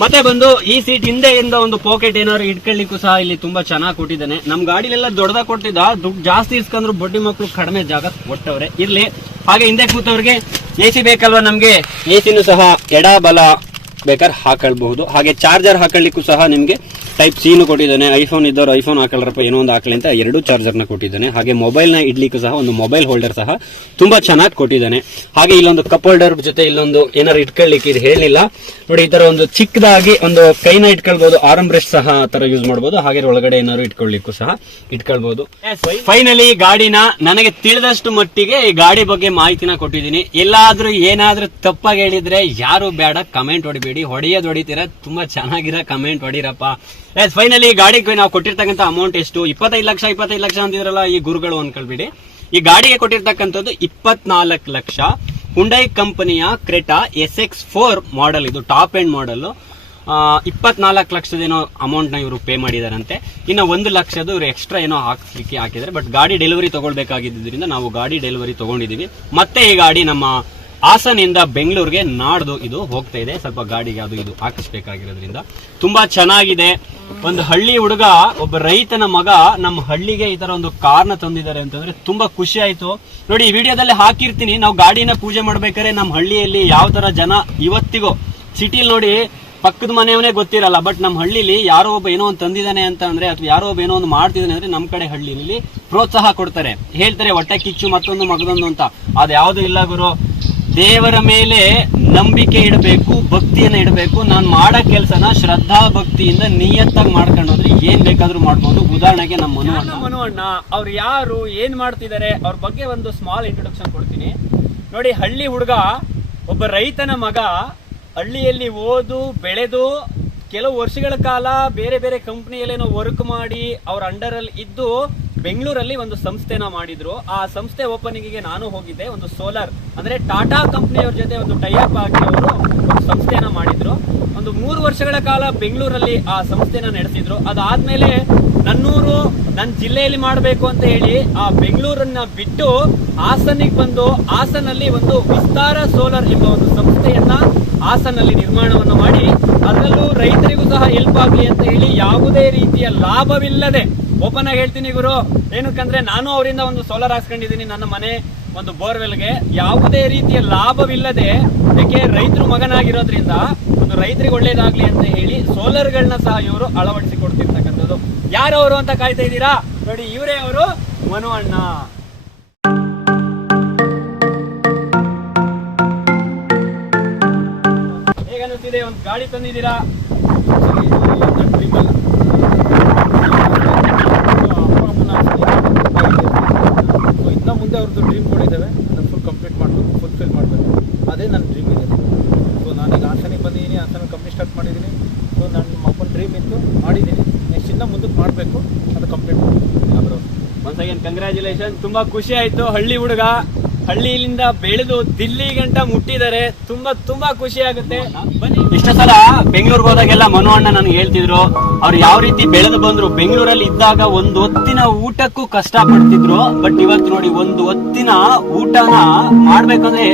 S1: ಮತ್ತೆ ಬಂದು ಈ ಸೀಟ್ ಹಿಂದೆ ಇಂದ ಒಂದು ಪಾಕೆಟ್ ಏನಾದ್ರು ಇಟ್ಕೊಳ್ಳಿಕ್ಕೂ ಸಹ ಇಲ್ಲಿ ತುಂಬಾ ಚೆನ್ನಾಗಿ ಕೊಟ್ಟಿದ್ದಾನೆ. ನಮ್ ಗಾಡಿಲೆಲ್ಲ ದೊಡ್ಡದಾಗ ಕೊಟ್ಟಿದ್ದ. ದುಡ್ಡು ಜಾಸ್ತಿ ಇಸ್ಕೊಂಡ್ರು ಬಡ್ಡಿ ಮಕ್ಕಳು ಕಡಿಮೆ ಜಾಗ ಕೊಟ್ಟವ್ರೆ ಇರ್ಲಿ. ಹಾಗೆ ಹಿಂದೆ ಕೂತವ್ರಿಗೆ ಎ ಸಿ ಬೇಕಲ್ವಾ ನಮ್ಗೆ? ಎ ಸಿನೂ ಸಹ ಎಡ ಬಲ ಬೇಕಾದ್ರೆ ಹಾಕೊಳ್ಬಹುದು. ಹಾಗೆ ಚಾರ್ಜರ್ ಹಾಕೊಳ್ಳಿಕ್ಕೂ ಸಹ ನಿಮಗೆ ಟೈಪ್ ಸಿನು ಕೊಟ್ಟಿದ್ದಾನೆ. ಐಫೋನ್ ಇದ್ದವ್ರು ಐಫೋನ್ ಹಾಕೊಳ್ಳರಪ್ಪ ಏನೋ ಒಂದು ಹಾಕಲಿ ಅಂತ ಎರಡು ಚಾರ್ಜರ್ನ ಕೊಟ್ಟಿದ್ದಾನೆ. ಹಾಗೆ ಮೊಬೈಲ್ನ ಇಡ್ಲಿಕ್ಕೂ ಸಹ ಒಂದು ಮೊಬೈಲ್ ಹೋಲ್ಡರ್ ಸಹ ತುಂಬಾ ಚೆನ್ನಾಗಿ ಕೊಟ್ಟಿದ್ದಾನೆ. ಹಾಗೆ ಇಲ್ಲೊಂದು ಕಪ್ ಹೋಲ್ಡರ್ ಜೊತೆ ಇಲ್ಲೊಂದು ಏನಾರು ಇಟ್ಕೊಳ್ಳಿಕ್ಕೆ ಇದು ಹೇಳಿಲ್ಲ ನೋಡಿ ಈ ಥರ ಒಂದು ಚಿಕ್ಕದಾಗಿ ಒಂದು ಕೈನ ಇಟ್ಕೊಳ್ಬಹುದು ಆರ್ಮ್ ಬ್ರಷ್ ಸಹ ಆ ಥರ ಯೂಸ್ ಮಾಡಬಹುದು ಹಾಗೆ ಒಳಗಡೆ ಏನಾದ್ರು ಇಟ್ಕೊಳ್ಳಿಕ್ಕೂ ಸಹ ಇಟ್ಕೊಳ್ಬಹುದು ಫೈನಲಿ ಗಾಡಿನ ನನಗೆ ತಿಳಿದಷ್ಟು ಮಟ್ಟಿಗೆ ಈ ಗಾಡಿ ಬಗ್ಗೆ ಮಾಹಿತಿನ ಕೊಟ್ಟಿದ್ದೀನಿ. ಎಲ್ಲಾದರೂ ಏನಾದರೂ ತಪ್ಪಾಗಿ ಹೇಳಿದ್ರೆ ಯಾರು ಬೇಡ ಕಮೆಂಟ್ ಹೊಡಿಬೇಡಿ ಹೊಡೆಯೋದು ಹೊಡಿತೀರಾ, ತುಂಬಾ ಚೆನ್ನಾಗಿರೋ ಕಮೆಂಟ್ ಹೊಡಿರಪ್ಪ. ಎಸ್ ಫೈನಲಿ ಗಾಡಿಗೆ ನಾವು ಕೊಟ್ಟಿರ್ತಕ್ಕಂಥ ಅಮೌಂಟ್ ಎಷ್ಟು? ಇಪ್ಪತ್ತೈದು ಲಕ್ಷ ಇಪ್ಪತ್ತೈದು ಲಕ್ಷ ಅಂತಿದ್ರಲ್ಲ ಈ ಗುರುಗಳು ಅನ್ಕೊಳ್ಬೇಡಿ ಈ ಗಾಡಿಗೆ ಕೊಟ್ಟಿರ್ತಕ್ಕಂಥದ್ದು ಇಪ್ಪತ್ನಾಲ್ಕು ಲಕ್ಷ. ಹುಂಡೈ ಕಂಪನಿಯ Creta S X four model ಇದು ಟಾಪ್ ಎಂಡ್ ಮಾಡೆಲ್ ಇಪ್ಪತ್ನಾಲ್ಕು ಲಕ್ಷದೇನೋ ಅಮೌಂಟ್ನ ಇವರು ಪೇ ಮಾಡಿದಾರಂತೆ. ಇನ್ನು ಒಂದು ಲಕ್ಷದ ಇವರು ಎಕ್ಸ್ಟ್ರಾ ಏನೋ ಹಾಕ್ಲಿಕ್ಕೆ ಹಾಕಿದ್ದಾರೆ. ಬಟ್ ಗಾಡಿ ಡೆಲಿವರಿ ತಗೊಳ್ಬೇಕಾಗಿದ್ದರಿಂದ ನಾವು ಗಾಡಿ ಡೆಲಿವರಿ ತಗೊಂಡಿದೀವಿ ಮತ್ತೆ ಈ ಗಾಡಿ ನಮ್ಮ ಹಾಸನಿಂದ ಬೆಂಗಳೂರಿಗೆ ನಾಡ್ದು ಇದು ಹೋಗ್ತಾ ಇದೆ. ಸ್ವಲ್ಪ ಗಾಡಿಗೆ ಅದು ಇದು ಹಾಕಿಸ್ಬೇಕಾಗಿರೋದ್ರಿಂದ. ತುಂಬಾ ಚೆನ್ನಾಗಿದೆ. ಒಂದು ಹಳ್ಳಿ ಹುಡುಗ, ಒಬ್ಬ ರೈತನ ಮಗ ನಮ್ಮ ಹಳ್ಳಿಗೆ ಈ ತರ ಒಂದು ಕಾರ್ನ ತಂದಿದ್ದಾರೆ ಅಂತಂದ್ರೆ ತುಂಬಾ ಖುಷಿ ಆಯ್ತು. ನೋಡಿ, ಈ ವಿಡಿಯೋದಲ್ಲಿ ಹಾಕಿರ್ತೀನಿ. ನಾವು ಗಾಡಿನ ಪೂಜೆ ಮಾಡ್ಬೇಕಾದ್ರೆ ನಮ್ಮ ಹಳ್ಳಿಯಲ್ಲಿ ಯಾವ ತರ ಜನ ಇವತ್ತಿಗೂ, ಸಿಟಿಲಿ ನೋಡಿ ಪಕ್ಕದ ಮನೆಯವನೇ ಗೊತ್ತಿರಲ್ಲ, ಬಟ್ ನಮ್ಮ ಹಳ್ಳಿಲಿ ಯಾರೋ ಒಬ್ಬ ಏನೋ ಒಂದು ತಂದಿದ್ದಾನೆ ಅಂತ ಅಂದ್ರೆ ಅಥವಾ ಯಾರೋ ಒಬ್ಬ ಏನೋ ಒಂದು ಮಾಡ್ತಿದ್ದಾನೆ ಅಂದ್ರೆ ನಮ್ಮ ಕಡೆ ಹಳ್ಳಿಲಿ ಪ್ರೋತ್ಸಾಹ ಕೊಡ್ತಾರೆ. ಹೇಳ್ತಾರೆ, ಹೊಟ್ಟೆ ಕಿಚ್ಚು ಮತ್ತೊಂದು ಮಗದೊಂದು ಅಂತ. ಅದು ಯಾವುದು ಇಲ್ಲ ಗುರು. ದೇವರ ಮೇಲೆ ನಂಬಿಕೆ ಇಡಬೇಕು, ಭಕ್ತಿಯನ್ನ ಇಡಬೇಕು, ನಾನು ಮಾಡೋ ಕೆಲಸನ ಶ್ರದ್ಧಾ ಭಕ್ತಿಯಿಂದ ನಿಯತ್ತಾಗಿ ಮಾಡ್ಕೊಂಡು ಹೋದ್ರೆ ಏನ್ ಬೇಕಾದ್ರೂ ಮಾಡ್ಬೋದು. ಉದಾಹರಣೆಗೆ ನಮ್ಮ ಮನು ಅಣ್ಣ. ಮನು ಅಣ್ಣ, ಅವ್ರು ಯಾರು, ಏನ್ ಮಾಡ್ತಿದ್ದಾರೆ, ಅವ್ರ ಬಗ್ಗೆ ಒಂದು ಸ್ಮಾಲ್ ಇಂಟ್ರೊಡಕ್ಷನ್ ಕೊಡ್ತೀನಿ. ನೋಡಿ, ಹಳ್ಳಿ ಹುಡುಗ, ಒಬ್ಬ ರೈತನ ಮಗ, ಹಳ್ಳಿಯಲ್ಲಿ ಓದು, ಬೆಳೆದು, ಕೆಲವು ವರ್ಷಗಳ ಕಾಲ ಬೇರೆ ಬೇರೆ ಕಂಪ್ನಿಯಲ್ಲೇನೋ ವರ್ಕ್ ಮಾಡಿ, ಅವ್ರ ಅಂಡರಲ್ಲಿ ಇದ್ದು ಬೆಂಗಳೂರಲ್ಲಿ ಒಂದು ಸಂಸ್ಥೆನ ಮಾಡಿದ್ರು. ಆ ಸಂಸ್ಥೆ ಓಪನಿಂಗಿಗೆ ನಾನು ಹೋಗಿದ್ದೆ, ಒಂದು ಸೋಲಾರ್, ಅಂದ್ರೆ ಟಾಟಾ ಕಂಪ್ನಿಯವ್ರ ಜೊತೆ ಒಂದು ಟೈಅಪ್ ಆಗಿ ಅವರು ಒಂದು ಸಂಸ್ಥೆನ ಮಾಡಿದ್ರು. ಒಂದು ಮೂರು ವರ್ಷಗಳ ಕಾಲ ಬೆಂಗಳೂರಲ್ಲಿ ಆ ಸಂಸ್ಥೆನ ನಡೆಸಿದ್ರು. ಅದಾದ್ಮೇಲೆ ನನ್ನೂರು ನನ್ನ ಜಿಲ್ಲೆಯಲ್ಲಿ ಮಾಡಬೇಕು ಅಂತ ಹೇಳಿ ಆ ಬೆಂಗಳೂರನ್ನ ಬಿಟ್ಟು ಹಾಸನಿಗೆ ಬಂದು, ಹಾಸನಲ್ಲಿ ಒಂದು ವಿಸ್ತಾರ ಸೋಲಾರ್ ಎಂಬ ಒಂದು ಸಂಸ್ಥೆಯನ್ನ ಹಾಸನಲ್ಲಿ ನಿರ್ಮಾಣವನ್ನು ಮಾಡಿ, ಅದರಲ್ಲೂ ರೈತರಿಗೂ ಸಹ ಹೆಲ್ಪ್ ಆಗಲಿ ಅಂತ ಹೇಳಿ ಯಾವುದೇ ರೀತಿಯ ಲಾಭವಿಲ್ಲದೆ ಓಪನ್ ಆಗಿ ಹೇಳ್ತೀನಿ ಗುರು. ಏನಕ್ಕಂದ್ರೆ ನಾನು ಅವರಿಂದ ಒಂದು ಸೋಲಾರ್ ಹಾಕ್ಸ್ಕೊಂಡಿದ್ದೀನಿ ನನ್ನ ಮನೆ, ಒಂದು ಬೋರ್ವೆಲ್ಗೆ. ಯಾವುದೇ ರೀತಿಯ ಲಾಭವಿಲ್ಲದೆ, ಯಾಕೆ ರೈತರು ಮಗನಾಗಿರೋದ್ರಿಂದ ಒಂದು ರೈತರಿಗೆ ಒಳ್ಳೇದಾಗ್ಲಿ ಅಂತ ಹೇಳಿ ಸೋಲಾರ್ಗಳನ್ನ ಸಹ ಇವರು ಅಳವಡಿಸಿ ಕೊಡ್ತಿರ್ತಕ್ಕಂಥದ್ದು ಯಾರವರು ಅಂತ ಕಾಯ್ತಾ ಇದ್ದೀರಾ? ನೋಡಿ, ಇವರೇ ಅವರು ಮನು ಅಣ್ಣ. ಹೇಗನ್ನಿಸ್ತಿದೆ? ಒಂದು ಗಾಡಿ ತಂದಿದ್ದೀರಾ
S4: ಇನ್ನ ಮುಂದೆ ಅವ್ರದ್ದು ಡ್ರೀಮ್ಗಳಿದ್ದಾವೆ ಅದನ್ನು ಫುಲ್ ಕಂಪ್ಲೀಟ್ ಮಾಡಬೇಕು ಫುಲ್ಫಿಲ್ ಮಾಡಬೇಕು. ಅದೇ ನನ್ನ ಡ್ರೀಮ್ ಇದೆ. ಸೊ ನಾನೀಗ ಹಾಸನಿಗೆ ಬಂದಿದ್ದೀನಿ ಹಾಸನ ಕಂಪ್ನಿ ಸ್ಟಾರ್ಟ್ ಮಾಡಿದ್ದೀನಿ ಸೊ ನನ್ನ ಮಕ್ಕಳ ಡ್ರೀಮ್ ಇತ್ತು ಮಾಡಿದ್ದೀನಿ ನೆಕ್ಸ್ಟ್ ಇನ್ನ ಮುಂದಕ್ಕೆ ಮಾಡಬೇಕು, ಅದು ಕಂಪ್ಲೀಟ್ ಮಾಡಬೇಕು.
S1: ಒನ್ಸ್ ಅಗೇನ್ ಕಂಗ್ರ್ಯಾಚುಲೇಷನ್ ತುಂಬ ಖುಷಿ ಆಯಿತು, ಹಳ್ಳಿ ಹುಡುಗ. ಹಳ್ಳಿಯಿಂದ ಬೆಳೆದು ದಿಲ್ಲಿ ಗಂಟ ಮುಟ್ಟಿದ್ದಾರೆ ತುಂಬಾ ತುಂಬಾ ಖುಷಿ ಆಗುತ್ತೆ. ಬನ್ನಿ ಇಷ್ಟ ಸಲ ಬೆಂಗಳೂರಿಗೆ ಹೋದಾಗೆಲ್ಲ ಮನು ಅಣ್ಣ ನನ್ಗೆ ಹೇಳ್ತಿದ್ರು, ಅವ್ರು ಯಾವ ರೀತಿ ಬೆಳೆದು ಬಂದ್ರು ಬೆಂಗಳೂರಲ್ಲಿ ಇದ್ದಾಗ ಒಂದು ಹೊತ್ತಿನ ಊಟಕ್ಕೂ ಕಷ್ಟ ಪಡ್ತಿದ್ರು, ಬಟ್ ಇವತ್ತು ನೋಡಿ ಒಂದು ಹೊತ್ತಿನ ಊಟನ ಮಾಡ್ಬೇಕಂದ್ರೆ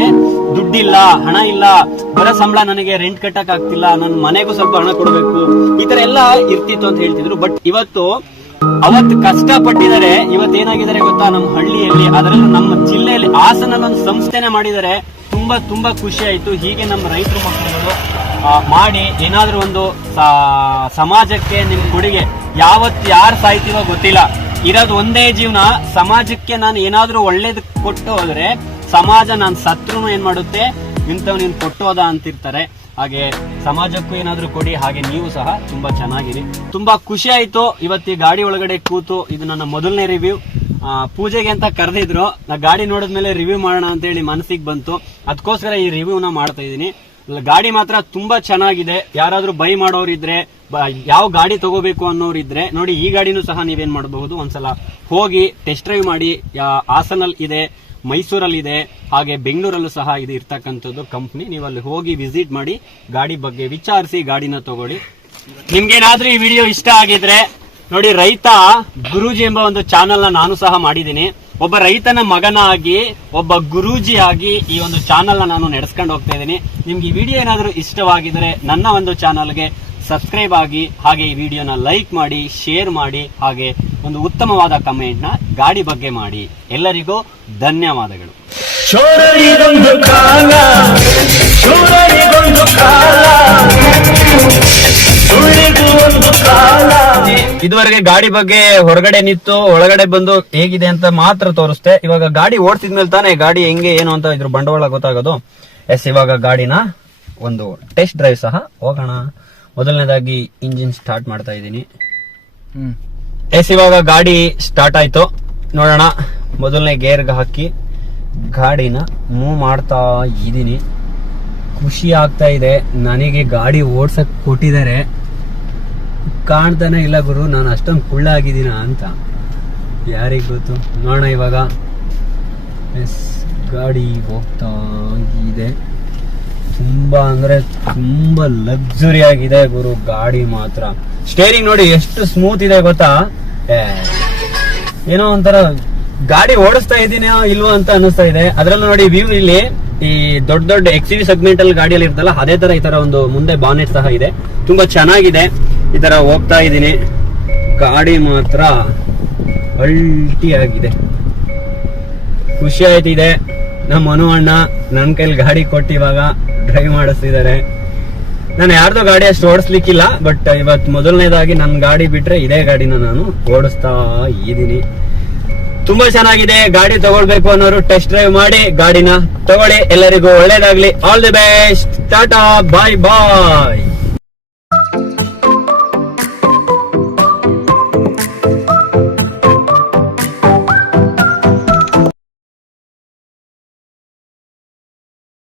S1: ದುಡ್ಡಿಲ್ಲ, ಹಣ ಇಲ್ಲ, ಬರೋ ಸಂಬಳ ನನಗೆ ರೆಂಟ್ ಕಟ್ಟಕ್ ಆಗ್ತಿಲ್ಲ ನನ್ನ ಮನೆಗೂ ಸ್ವಲ್ಪ ಹಣ ಕೊಡಬೇಕು, ಈ ತರ ಎಲ್ಲ ಇರ್ತಿತ್ತು ಅಂತ ಹೇಳ್ತಿದ್ರು. ಬಟ್ ಇವತ್ತು ಅವತ್ತು ಕಷ್ಟ ಇವತ್ತು ಏನಾಗಿದ್ದಾರೆ ಗೊತ್ತಾ? ನಮ್ಮ ಹಳ್ಳಿಯಲ್ಲಿ, ಅದರಲ್ಲೂ ನಮ್ಮ ಜಿಲ್ಲೆಯಲ್ಲಿ ಹಾಸನಲ್ಲಿ ಸಂಸ್ಥೆನೆ ಮಾಡಿದ್ದಾರೆ. ತುಂಬಾ ತುಂಬಾ ಖುಷಿ ಆಯ್ತು. ಹೀಗೆ ನಮ್ಮ ರೈತರು ಮಕ್ಕಳು ಮಾಡಿ ಏನಾದ್ರೂ ಒಂದು ಸಮಾಜಕ್ಕೆ ನಿಮ್ ಕೊಡುಗೆ. ಯಾವತ್ತು ಯಾರು ಸಾಯ್ತೀವೋ ಗೊತ್ತಿಲ್ಲ. ಇರೋದು ಒಂದೇ ಜೀವನ. ಸಮಾಜಕ್ಕೆ ನಾನು ಏನಾದ್ರೂ ಒಳ್ಳೇದು ಕೊಟ್ಟು ಹೋದ್ರೆ, ಸಮಾಜ ನಾನು ಸತ್ರು ಏನ್ ಮಾಡುತ್ತೆ? ಇಂಥವ್ ನೀನ್ ಕೊಟ್ಟು ಹೋದ ಅಂತಿರ್ತಾರೆ. ಹಾಗೆ ಸಮಾಜಕ್ಕೂ ಏನಾದ್ರೂ ಕೊಡಿ, ಹಾಗೆ ನೀವು ಸಹ ತುಂಬಾ ಚೆನ್ನಾಗಿರಿ. ತುಂಬಾ ಖುಷಿ ಆಯ್ತು ಇವತ್ತು ಗಾಡಿ ಒಳಗಡೆ ಕೂತು ಇದು ನನ್ನ ಮೊದಲನೇ ರಿವ್ಯೂ ಪೂಜೆಗೆ ಅಂತ ಕರೆದಿದ್ರು. ನಾ ಗಾಡಿ ನೋಡಿದ್ಮೇಲೆ ರಿವ್ಯೂ ಮಾಡೋಣ ಅಂತ ಹೇಳಿ ಮನಸ್ಸಿಗೆ ಬಂತು. ಅದಕ್ಕೋಸ್ಕರ ಈ ರಿವ್ಯೂನ ಮಾಡ್ತಾ ಇದ್ದೀನಿ.
S2: ಗಾಡಿ ಮಾತ್ರ ತುಂಬಾ ಚೆನ್ನಾಗಿದೆ. ಯಾರಾದ್ರೂ ಬೈ ಮಾಡೋರಿದ್ರೆ ಯಾವ ಗಾಡಿ ತಗೋಬೇಕು ಅನ್ನೋರಿದ್ರೆ, ನೋಡಿ ಈ ಗಾಡಿನೂ ಸಹ ನೀವೇನ್ ಮಾಡಬಹುದು? ಒಂದ್ಸಲ ಹೋಗಿ ಟೆಸ್ಟ್ ಡ್ರೈವ್ ಮಾಡಿ ಹಾಸನಲ್ಲಿ ಇದೆ. ಮೈಸೂರಲ್ಲಿ ಇದೆ ಹಾಗೆ ಬೆಂಗಳೂರಲ್ಲೂ ಸಹ ಇದು ಇರ್ತಕ್ಕಂಥದ್ದು ಕಂಪ್ನಿ ನೀವು ಅಲ್ಲಿ ಹೋಗಿ ವಿಸಿಟ್ ಮಾಡಿ, ಗಾಡಿ ಬಗ್ಗೆ ವಿಚಾರಿಸಿ, ಗಾಡಿನ ತಗೊಳ್ಳಿ. ನಿಮ್ಗೇನಾದ್ರೂ ಈ ವಿಡಿಯೋ ಇಷ್ಟ ಆಗಿದ್ರೆ, ನೋಡಿ ರೈತ ಗುರೂಜಿ ಎಂಬ ಒಂದು ಚಾನೆಲ್ ನಾನು ಸಹ ಮಾಡಿದ್ದೀನಿ. ಒಬ್ಬ ರೈತನ ಮಗನಾಗಿ, ಒಬ್ಬ ಗುರೂಜಿ ಆಗಿ ಈ ಒಂದು ಚಾನೆಲ್ ನಾನು ನಡೆಸ್ಕೊಂಡು ಹೋಗ್ತಾ ಇದ್ದೀನಿ. ನಿಮ್ಗೆ ಈ ವಿಡಿಯೋ ಏನಾದ್ರೂ ಇಷ್ಟವಾಗಿದ್ರೆ ನನ್ನ ಒಂದು ಚಾನಲ್ಗೆ ಸಬ್ಸ್ಕ್ರೈಬ್ ಆಗಿ ಹಾಗೆ ಈ ವಿಡಿಯೋನ ಲೈಕ್ ಮಾಡಿ ಶೇರ್ ಮಾಡಿ ಹಾಗೆ ಒಂದು ಉತ್ತಮವಾದ ಕಮೆಂಟ್ನ ಗಾಡಿ ಬಗ್ಗೆ ಮಾಡಿ. ಎಲ್ಲರಿಗೂ ಧನ್ಯವಾದಗಳು.
S1: ಇದುವರೆಗೆ ಗಾಡಿ ಬಗ್ಗೆ ಹೊರಗಡೆ ನಿಂತು ಒಳಗಡೆ ಬಂದು ಹೇಗಿದೆ ಅಂತ ಮಾತ್ರ ತೋರಿಸ್ತೆ ಇವಾಗ ಗಾಡಿ ಓಡಿಸಿದ್ಮೇಲೆ ತಾನೇ ಗಾಡಿ ಹೆಂಗೆ ಏನು ಅಂತ ಇದ್ರ ಬಂಡವಾಳ ಗೊತ್ತಾಗೋದು. ಎಸ್ ಇವಾಗ ಗಾಡಿನ ಒಂದು ಟೆಸ್ಟ್ ಡ್ರೈವ್ ಸಹ ಹೋಗೋಣ. ಮೊದಲನೇದಾಗಿ ಇಂಜಿನ್ ಸ್ಟಾರ್ಟ್ ಮಾಡ್ತಾ ಇದ್ದೀನಿ. ಎಸ್ ಇವಾಗ ಗಾಡಿ ಸ್ಟಾರ್ಟ್ ಆಯ್ತು. ನೋಡೋಣ. ಮೊದಲನೇ ಗೇರ್ಗೆ ಹಾಕಿ ಗಾಡಿನ ಮೂವ್ ಮಾಡ್ತಾ ಇದ್ದೀನಿ. ಖುಷಿ ಆಗ್ತಾ ಇದೆ. ನನಗೆ ಗಾಡಿ ಓಡ್ಸಕ್ ಕೊಟ್ಟಿದ್ದಾರೆ. ಕಾಣ್ತಾನೆ ಇಲ್ಲ ಗುರು ನಾನು ಅಷ್ಟೊಂದು ಕುಳ್ಳ ಆಗಿದ್ದೀನ ಅಂತ. ಯಾರಿಗೆ ಗೊತ್ತು? ನೋಡೋಣ ಇವಾಗ. ಎಸ್ ಗಾಡಿ ಹೋಗ್ತಾ ಇದೆ. ತುಂಬಾ ಅಂದ್ರೆ ತುಂಬಾ ಲಕ್ಸುರಿ ಆಗಿದೆ ಗುರು, ಗಾಡಿ ಮಾತ್ರ. ಸ್ಟೇರಿಂಗ್ ನೋಡಿ ಎಷ್ಟು ಸ್ಮೂತ್ ಇದೆ ಗೊತ್ತಾ? ಏನೋ ಒಂಥರ ಗಾಡಿ ಓಡಿಸ್ತಾ ಇದೀನೋ ಇಲ್ವೋ ಅಂತ ಅನಿಸ್ತಾ ಇದೆ. ಅದ್ರಲ್ಲೂ ನೋಡಿ ವ್ಯೂ ಇಲ್ಲಿ ಈ ದೊಡ್ಡ ದೊಡ್ಡ ಎಕ್ಸಿವಿ ಸೆಗ್ಮೆಂಟ್ ಅಲ್ಲಿ ಗಾಡಿಯಲ್ಲಿ ಇರ್ತಲ್ಲ ಅದೇ ತರ ಈ ತರ ಒಂದು ಮುಂದೆ ಬಾನೆಟ್ ಸಹ ಇದೆ. ತುಂಬಾ ಚೆನ್ನಾಗಿದೆ. ಈ ತರ ಹೋಗ್ತಾ ಇದೀನಿ ಗಾಡಿ ಮಾತ್ರ ಅಲ್ಟಿ ಆಗಿದೆ ಖುಷಿ ಆಯ್ತಿದೆ. ನಮ್ಮ ಮನು ಅಣ್ಣ ನನ್ನ ಕೈಲಿ ಗಾಡಿ ಕೊಟ್ಟು ಇವಾಗ ಡ್ರೈವ್ ಮಾಡಿಸ್ತಿದ್ದಾರೆ ನಾನು ಯಾರ್ದೋ ಗಾಡಿ ಅಷ್ಟು ಓಡಿಸ್ಲಿಕ್ಕಿಲ್ಲ ಬಟ್ ಇವತ್ತು ಮೊದಲನೇದಾಗಿ ನನ್ನ ಗಾಡಿ ಬಿಟ್ರೆ ಇದೇ ಗಾಡಿನ ನಾನು ಓಡಿಸ್ತಾ ಇದ್ದೀನಿ. ತುಂಬಾ ಚೆನ್ನಾಗಿದೆ, ಗಾಡಿ ತಗೊಳ್ಬೇಕು ಅನ್ನೋರು ಟೆಸ್ಟ್ ಡ್ರೈವ್ ಮಾಡಿ ಗಾಡಿನ ತಗೊಳ್ಳಿ, ಎಲ್ಲರಿಗೂ ಒಳ್ಳೇದಾಗ್ಲಿ. All the best tata bye bye